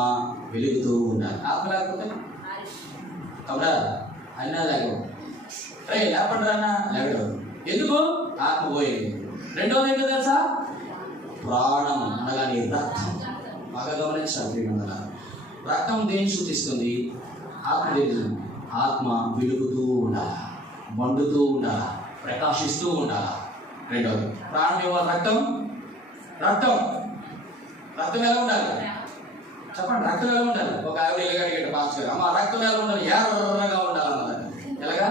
వెలుగుతూ ఉండాలి. ఆత్మ లేకపోతే అవునా అన్నా లేకపోతే రే లేపండి అన్నా లేకడు. ఎందుకు? ఆత్మ పోయింది. రెండవది ఏంటో తెలుసా? ప్రాణం అనగా నీ రక్తం. బాగా గమనించాలి. రక్తం దేన్ని సూచిస్తుంది? ఆత్మ దేని? ఆత్మ వెలుగుతూ ఉండాలి, మండుతూ ఉండాలి, ప్రకాశిస్తూ ఉండాలి. రెండవది ప్రాణం ఏమో రక్తం. రక్తం ఎలా ఉండాలి చెప్పండి? రక్తం ఎలా ఉండాలి? ఒక ఆవిడ ఎలాగడిగేట పాస్టర్ అమ్మ రక్తం ఎలా ఉండాలి? ఎర్రగా ఉండాలన్నమాట. ఎలాగా?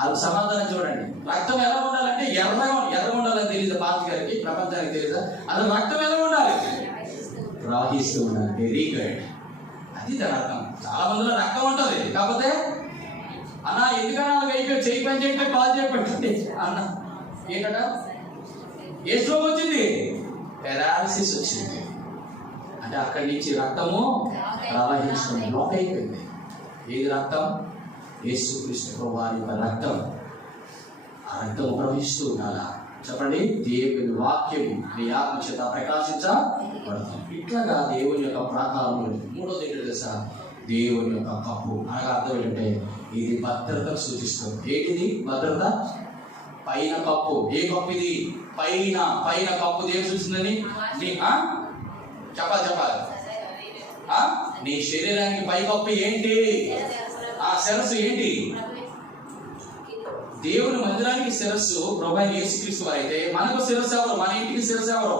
అది సమాధానం చూడండి. రక్తం ఎలా ఉండాలంటే ఎర్రగా ఉండాలని తెలియదు పాస్టర్ గారికి, ప్రపంచానికి తెలియదు. అది రక్తం ఎలా ఉండాలి? ప్రవహిస్తూ ఉండాలి. Very good. అది రక్తం. చాలా మందిలో రక్తం ఉంటుంది, కాకపోతే అన్న ఎందుకన్నా అయిపోయి చేయి పని చేయట్లే, కాల్ చేయబెట్టండి అన్న. ఏంటట? ఏ స్ట్రోక్ వచ్చింది? పెరాలసిస్ వచ్చింది. అంటే అక్కడి నుంచి రక్తము ప్రవహిస్తుంది, బ్లాక్ అయిపోయింది. ఏది రక్తం? యేసుక్రీస్తు వారి యొక్క రక్తం. ఆ రక్తం ప్రవహిస్తూ ఉండాలా చెప్పండి? దేవుని వాక్యం నీ ఆత్మ చేత ప్రకాశించబడుతుంది. ఇట్లాగా దేవుని యొక్క ప్రాకారములు. మూడోది ఏంటో తెలుసా? దేవుని యొక్క కప్పు. అనగా అర్థం ఏంటంటే ఇది భద్రతను సూచిస్తుంది. ఏంటిది భద్రత? పైన కప్పు. ఏ కప్పు ఇది? పైన కప్పు దేని సూచిస్తుందని చెప్పాలి. నీ శరీరానికి పై కప్పు ఏంటి? శిరస్సు ఏంటి? దేవుని మందిరానికి శిరస్సు ప్రభువైన యేసుక్రీస్తు వారైతే మనకు శిరస్సు ఎవరు? మన ఇంటికి శిరస్సు ఎవరు?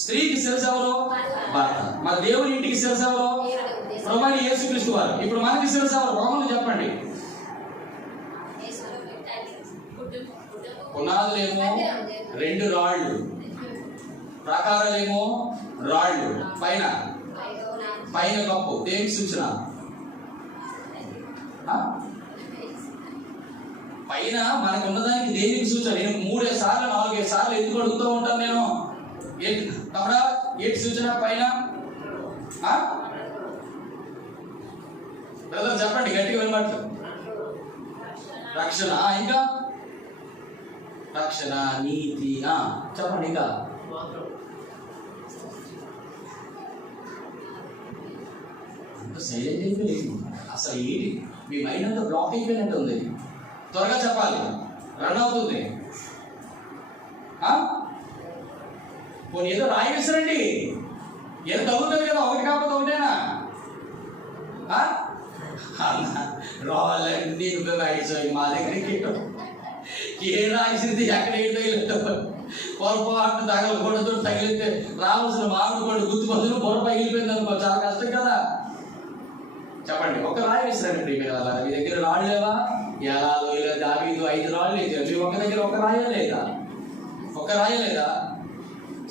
స్త్రీకి శిరస్సు ఎవరు? భర్త. మన దేవుని ఇంటికి శిరస్సు ఎవరు? ప్రభువైన యేసుక్రీస్తు వారు. ఇప్పుడు మనకి శిరస్సు ఎవరు? రోమన్లు చెప్పండి. పునాదులేమో 2 రాళ్ళు, ప్రాకారాలేమో రాళ్ళు, పైన కప్పు. దేనికి సూచన? పైన మనకు ఉన్నదానికి దేనికి సూచన? నేను 3 సార్లు 4 సార్లు ఎందుకు అడుగుతూ ఉంటాను నేను? తమడా ఏంటి సూచన పైన? బ్రదర్ చెప్పండి గట్టిగా వినమాట. రక్షణ, ఇంకా రక్షణ, నీతి, చెప్పండి ఇంకా. సైలెంట్ అయిపోయింది అసలు. ఏంటి మీ మైండ్ అంతా బ్లాక్ అయిపోయినట్టు ఉంది. త్వరగా చెప్పాలి, రన్ అవుతుంది. పోనీ ఏదో రాయి విసరండి, ఏదో తగ్గుతుంది కదా. ఒకటి కాకపోతే ఒకటేనా? రావాలండి మా దగ్గరికి ఏ రాయిసింది ఎక్కడ ఏంటో పొరపాటు తగలకూడదు. తగిలితే రావాల్సిన మామిడి కూడా గుర్తు బదులు పొర పగిలిపోయింది అనుకో, చాలా కష్టం కదా. చెప్పండి, ఒక రాయి విసరండి. మీరు అలా మీ దగ్గర రాళ్ళు లేవా? ఎలా ఇలా దావీదు 5 రాళ్ళు లేదు, మీ ఒక దగ్గర ఒక రాయ లేదా? ఒక రాయ లేదా?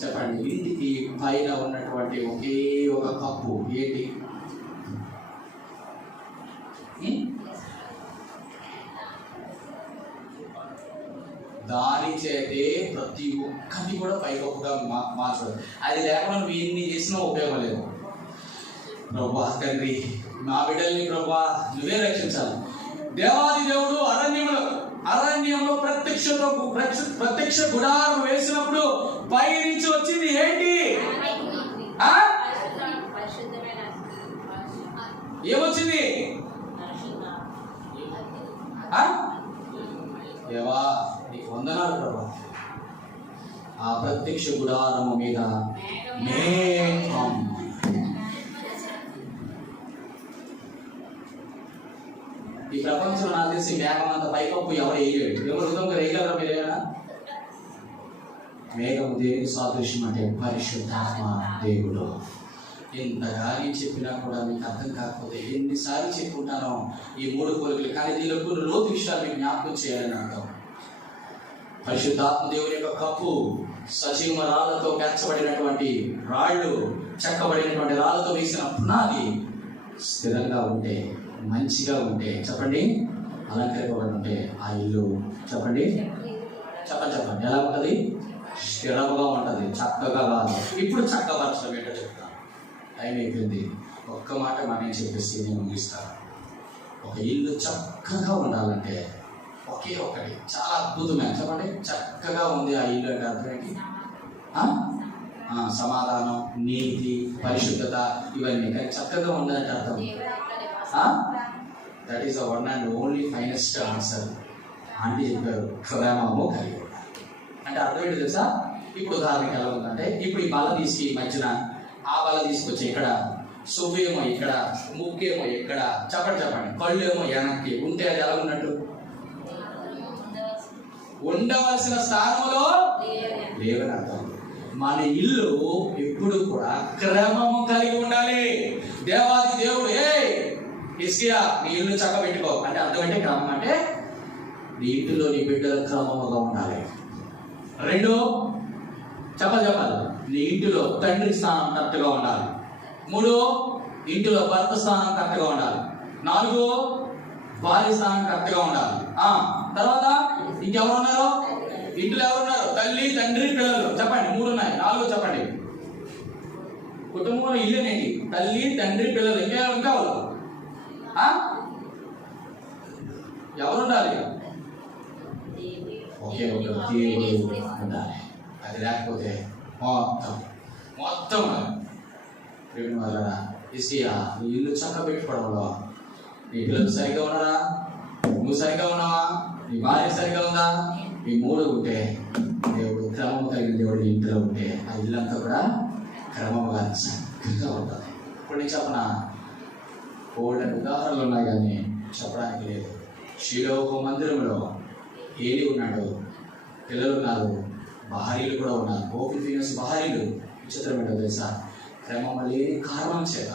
చెప్పండి. ఇంటికి పైన ఉన్నటువంటి ఒకే ఒక కప్పు ఏంటి? దాని చేతే ప్రతి ఒక్కటి కూడా పైకప్పుగా మార్చడం. అది లేకుండా నువ్వు ఎన్ని చేసినా ఉపయోగం లేదు. ప్రభా తండ్రి, మా బిడ్డల్ని ప్రభా నువ్వే రక్షించాలి. దేవాది దేవుడు అరణ్యంలో ప్రత్యక్ష గుడారం వేసినప్పుడు పై నుంచి వచ్చింది ఏంటి? ఏమొచ్చింది? దేవా నీకు వందనాలు ప్రభా. ఆ ప్రత్యక్ష గుడారము మీద మేఘం. ఈ ప్రపంచంలో నాకు తెలిసి మేఘం అంత పైకప్పు ఎవరు వేయలేడు. ఎవరు విధంగా వేయగలరా మీరు? ఏమైనా మేఘము దేనికి సాదృశ్యం అంటే పరిశుద్ధాత్మ దేవుడు. ఎంతగా నేను చెప్పినా కూడా మీకు అర్థం కాకపోతే ఎన్నిసార్లు చెప్పుకుంటానో ఈ 3 కోరికలు. కానీ దీనిలో కొన్ని లోతు విషయాలు మీకు జ్ఞాపకం చేయాలని అర్థం. పరిశుద్ధాత్మ దేవుని యొక్క కప్పు సజీవ రాళ్లతో పేర్చబడినటువంటి రాళ్ళు, చెక్కబడినటువంటి రాళ్లతో వేసిన పునాది స్థిరంగా ఉంటే, మంచిగా ఉంటే, చెప్పండి, అలంకరింపబడి ఉంటే ఆ ఇల్లు చెప్పండి ఎలా ఉంటుంది? స్థిరంగా ఉంటుంది, చక్కగా కాదు. ఇప్పుడు చక్కపరచడం ఏంటో చెప్తాను. టైం అయిపోయింది. ఒక్క మాట నేను చెప్పేసి నేను ముగిస్తాను. ఒక ఇల్లు చక్కగా ఉండాలంటే ఒకే ఒకటి చాలా అద్భుతమైన, చెప్పండి, చక్కగా ఉంది ఆ ఇల్లు అంటే అర్థం ఏంటి? సమాధానం, నీతి, పరిశుద్ధత, ఇవన్నీ. కానీ చక్కగా ఉందంటే అర్థం that is the one and only finest answer. Aunty చెప్పారు, ప్రేమము కలిగి ఉండాలి అంటే అర్థం ఏంటి తెలుసా? ఇప్పుడు ఉదాహరణకి ఎలా ఉందంటే, ఇప్పుడు ఈ బల తీసి మధ్యన ఆ బల తీసుకొచ్చి ఇక్కడ, సువ్వేమో ఇక్కడ, ముక్కేమో ఇక్కడ, చెప్పండి కళ్ళు ఏమో వెనక్కి ఉంటే అది ఎలా ఉన్నట్టు? ఉండవలసిన స్థానంలో లేవని అర్థం. మన ఇల్లు ఎప్పుడు కూడా క్రమము కలిగి ఉండాలి. దేవాది దేవుడు హిస్కియా నీ ఇల్లు చక్క పెట్టుకో అంటే అర్థం అంటే క్రమం అంటే నీ ఇంటిలో నీ బిడ్డలు క్రమముగా ఉండాలి. 2 చెప్పాలి, నీ ఇంటిలో తండ్రి స్థానం కరెక్ట్గా ఉండాలి. 3 ఇంటిలో భర్త స్థానం కరెక్ట్గా ఉండాలి. 4 భార్య స్థానం కరెక్ట్గా ఉండాలి. తర్వాత ఇంకెవరున్నారు? ఇంట్లో ఎవరున్నారు? తల్లి, తండ్రి, పిల్లలు. చెప్పండి, 3 ఉన్నాయి. 4 చెప్పండి. కుటుంబంలో ఇల్లునేంటి? తల్లి, తండ్రి, పిల్లలు. ఇంకా ఎవరుండాలి? ఒకే ఒక దేవుడు ఉండాలి. అది లేకపోతే మొత్తం ఇసియా నీ ఇల్లు చక్క పెట్టుకోవడంలో నీ పిల్లలు సరిగ్గా ఉన్నారా? నువ్వు సరిగ్గా ఉన్నావా? నీ భార్య సరిగ్గా ఉందా? ఈ 3 ఉంటే దేవుడు క్రమం కలిగిన దేవుడు ఇంట్లో ఉంటే ఆ ఇల్లంతా కూడా క్రమంగా చక్కగా ఉంటుంది. ఇప్పుడు నేను చెప్పనా, కోళ్ళని ఉదాహరణలు ఉన్నాయి కానీ చెప్పడానికి లేదు. షీలో ఒక మందిరంలో ఏలి ఉన్నాడు, పిల్లలు ఉన్నారు, భార్యలు కూడా ఉన్నారు. ఓపెన్ ఫీనస్ భార్యలు. విచిత్రం ఏంటో తెలుసా? క్రమం లేని కారణం చేత,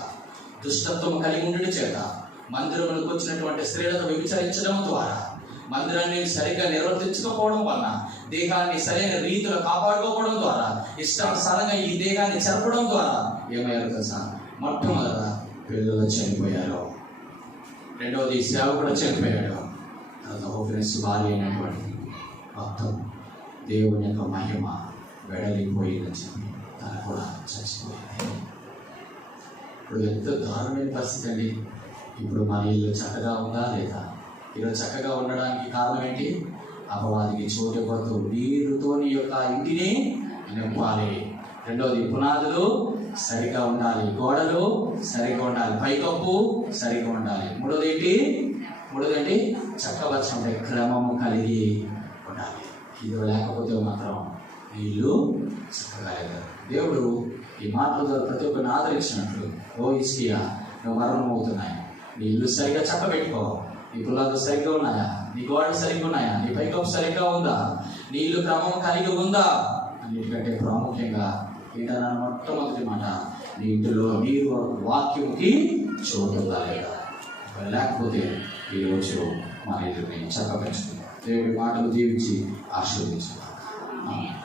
దుష్టత్వం కలిగి ఉండడం చేత, మందిరములకు వచ్చినటువంటి స్త్రీలతో వ్యభిచరించడం ద్వారా, మందిరాన్ని సరిగ్గా నిర్వర్తించకపోవడం వలన, దేహాన్ని సరైన రీతిలో కాపాడుకోవడం ద్వారా, ఇష్టానుసారంగా ఈ దేహాన్ని చెరపడం ద్వారా ఏమయ్యారో తెలుసా? మొట్టమొదట పిల్లలు చనిపోయారు. 2వది సేవకుడు చనిపోయాడు. హోప్లెస్ భార్య అయినటువంటి మొత్తం దేవుని యొక్క మహిమ వెడలిపోయిందని చెప్పి తను కూడా చచ్చిపోయింది. ఇప్పుడు ఎంత దారుణమైన పరిస్థితి అండి. ఇప్పుడు మన ఇల్లు చక్కగా ఉందా లేదా? ఈరోజు చక్కగా ఉండడానికి కారణం ఏంటి? అపవాదికి చోటు ఇవ్వద్దు. నీరుతో నీ యొక్క ఇంటిని నింపాలి. రెండవది, పునాదులు సరిగా ఉండాలి, గోడలు సరిగా ఉండాలి, పైకప్పు సరిగా ఉండాలి. మూడోది ఏంటి? చక్కవచ్చం అంటే క్రమము కలిగి ఉండాలి. ఇది లేకపోతే మాత్రం ఇల్లు చక్కగా లేదు. దేవుడు ఈ మాటల ద్వారా ప్రతి ఒక్కరిని ఆదరించినట్లు, ఓ హిజ్కియా, నువ్వు మరణం అవుతున్నాయి, నీ ఇల్లు సరిగ్గా చక్కబెట్టుకో, నీ పునాదులు సరిగ్గా ఉన్నాయా, నీ గోడలు సరిగ్గా ఉన్నాయా, నీ పైకప్పు సరిగ్గా ఉందా, నీ ఇల్లు క్రమం కలిగి ఉందా? అన్నిటికంటే ప్రాముఖ్యంగా ఏంటన్నా మొట్టమొదటి మాట, నీ ఇంటిలో నీరు వాక్యంకి చోటు ఉందా లేదా? లేకపోతే ఈరోజు మన ఇల్లుని చక్కబెట్టుకుందాం. దేవుడి మాటలు దీవించి ఆశీర్వదించుకుందాం.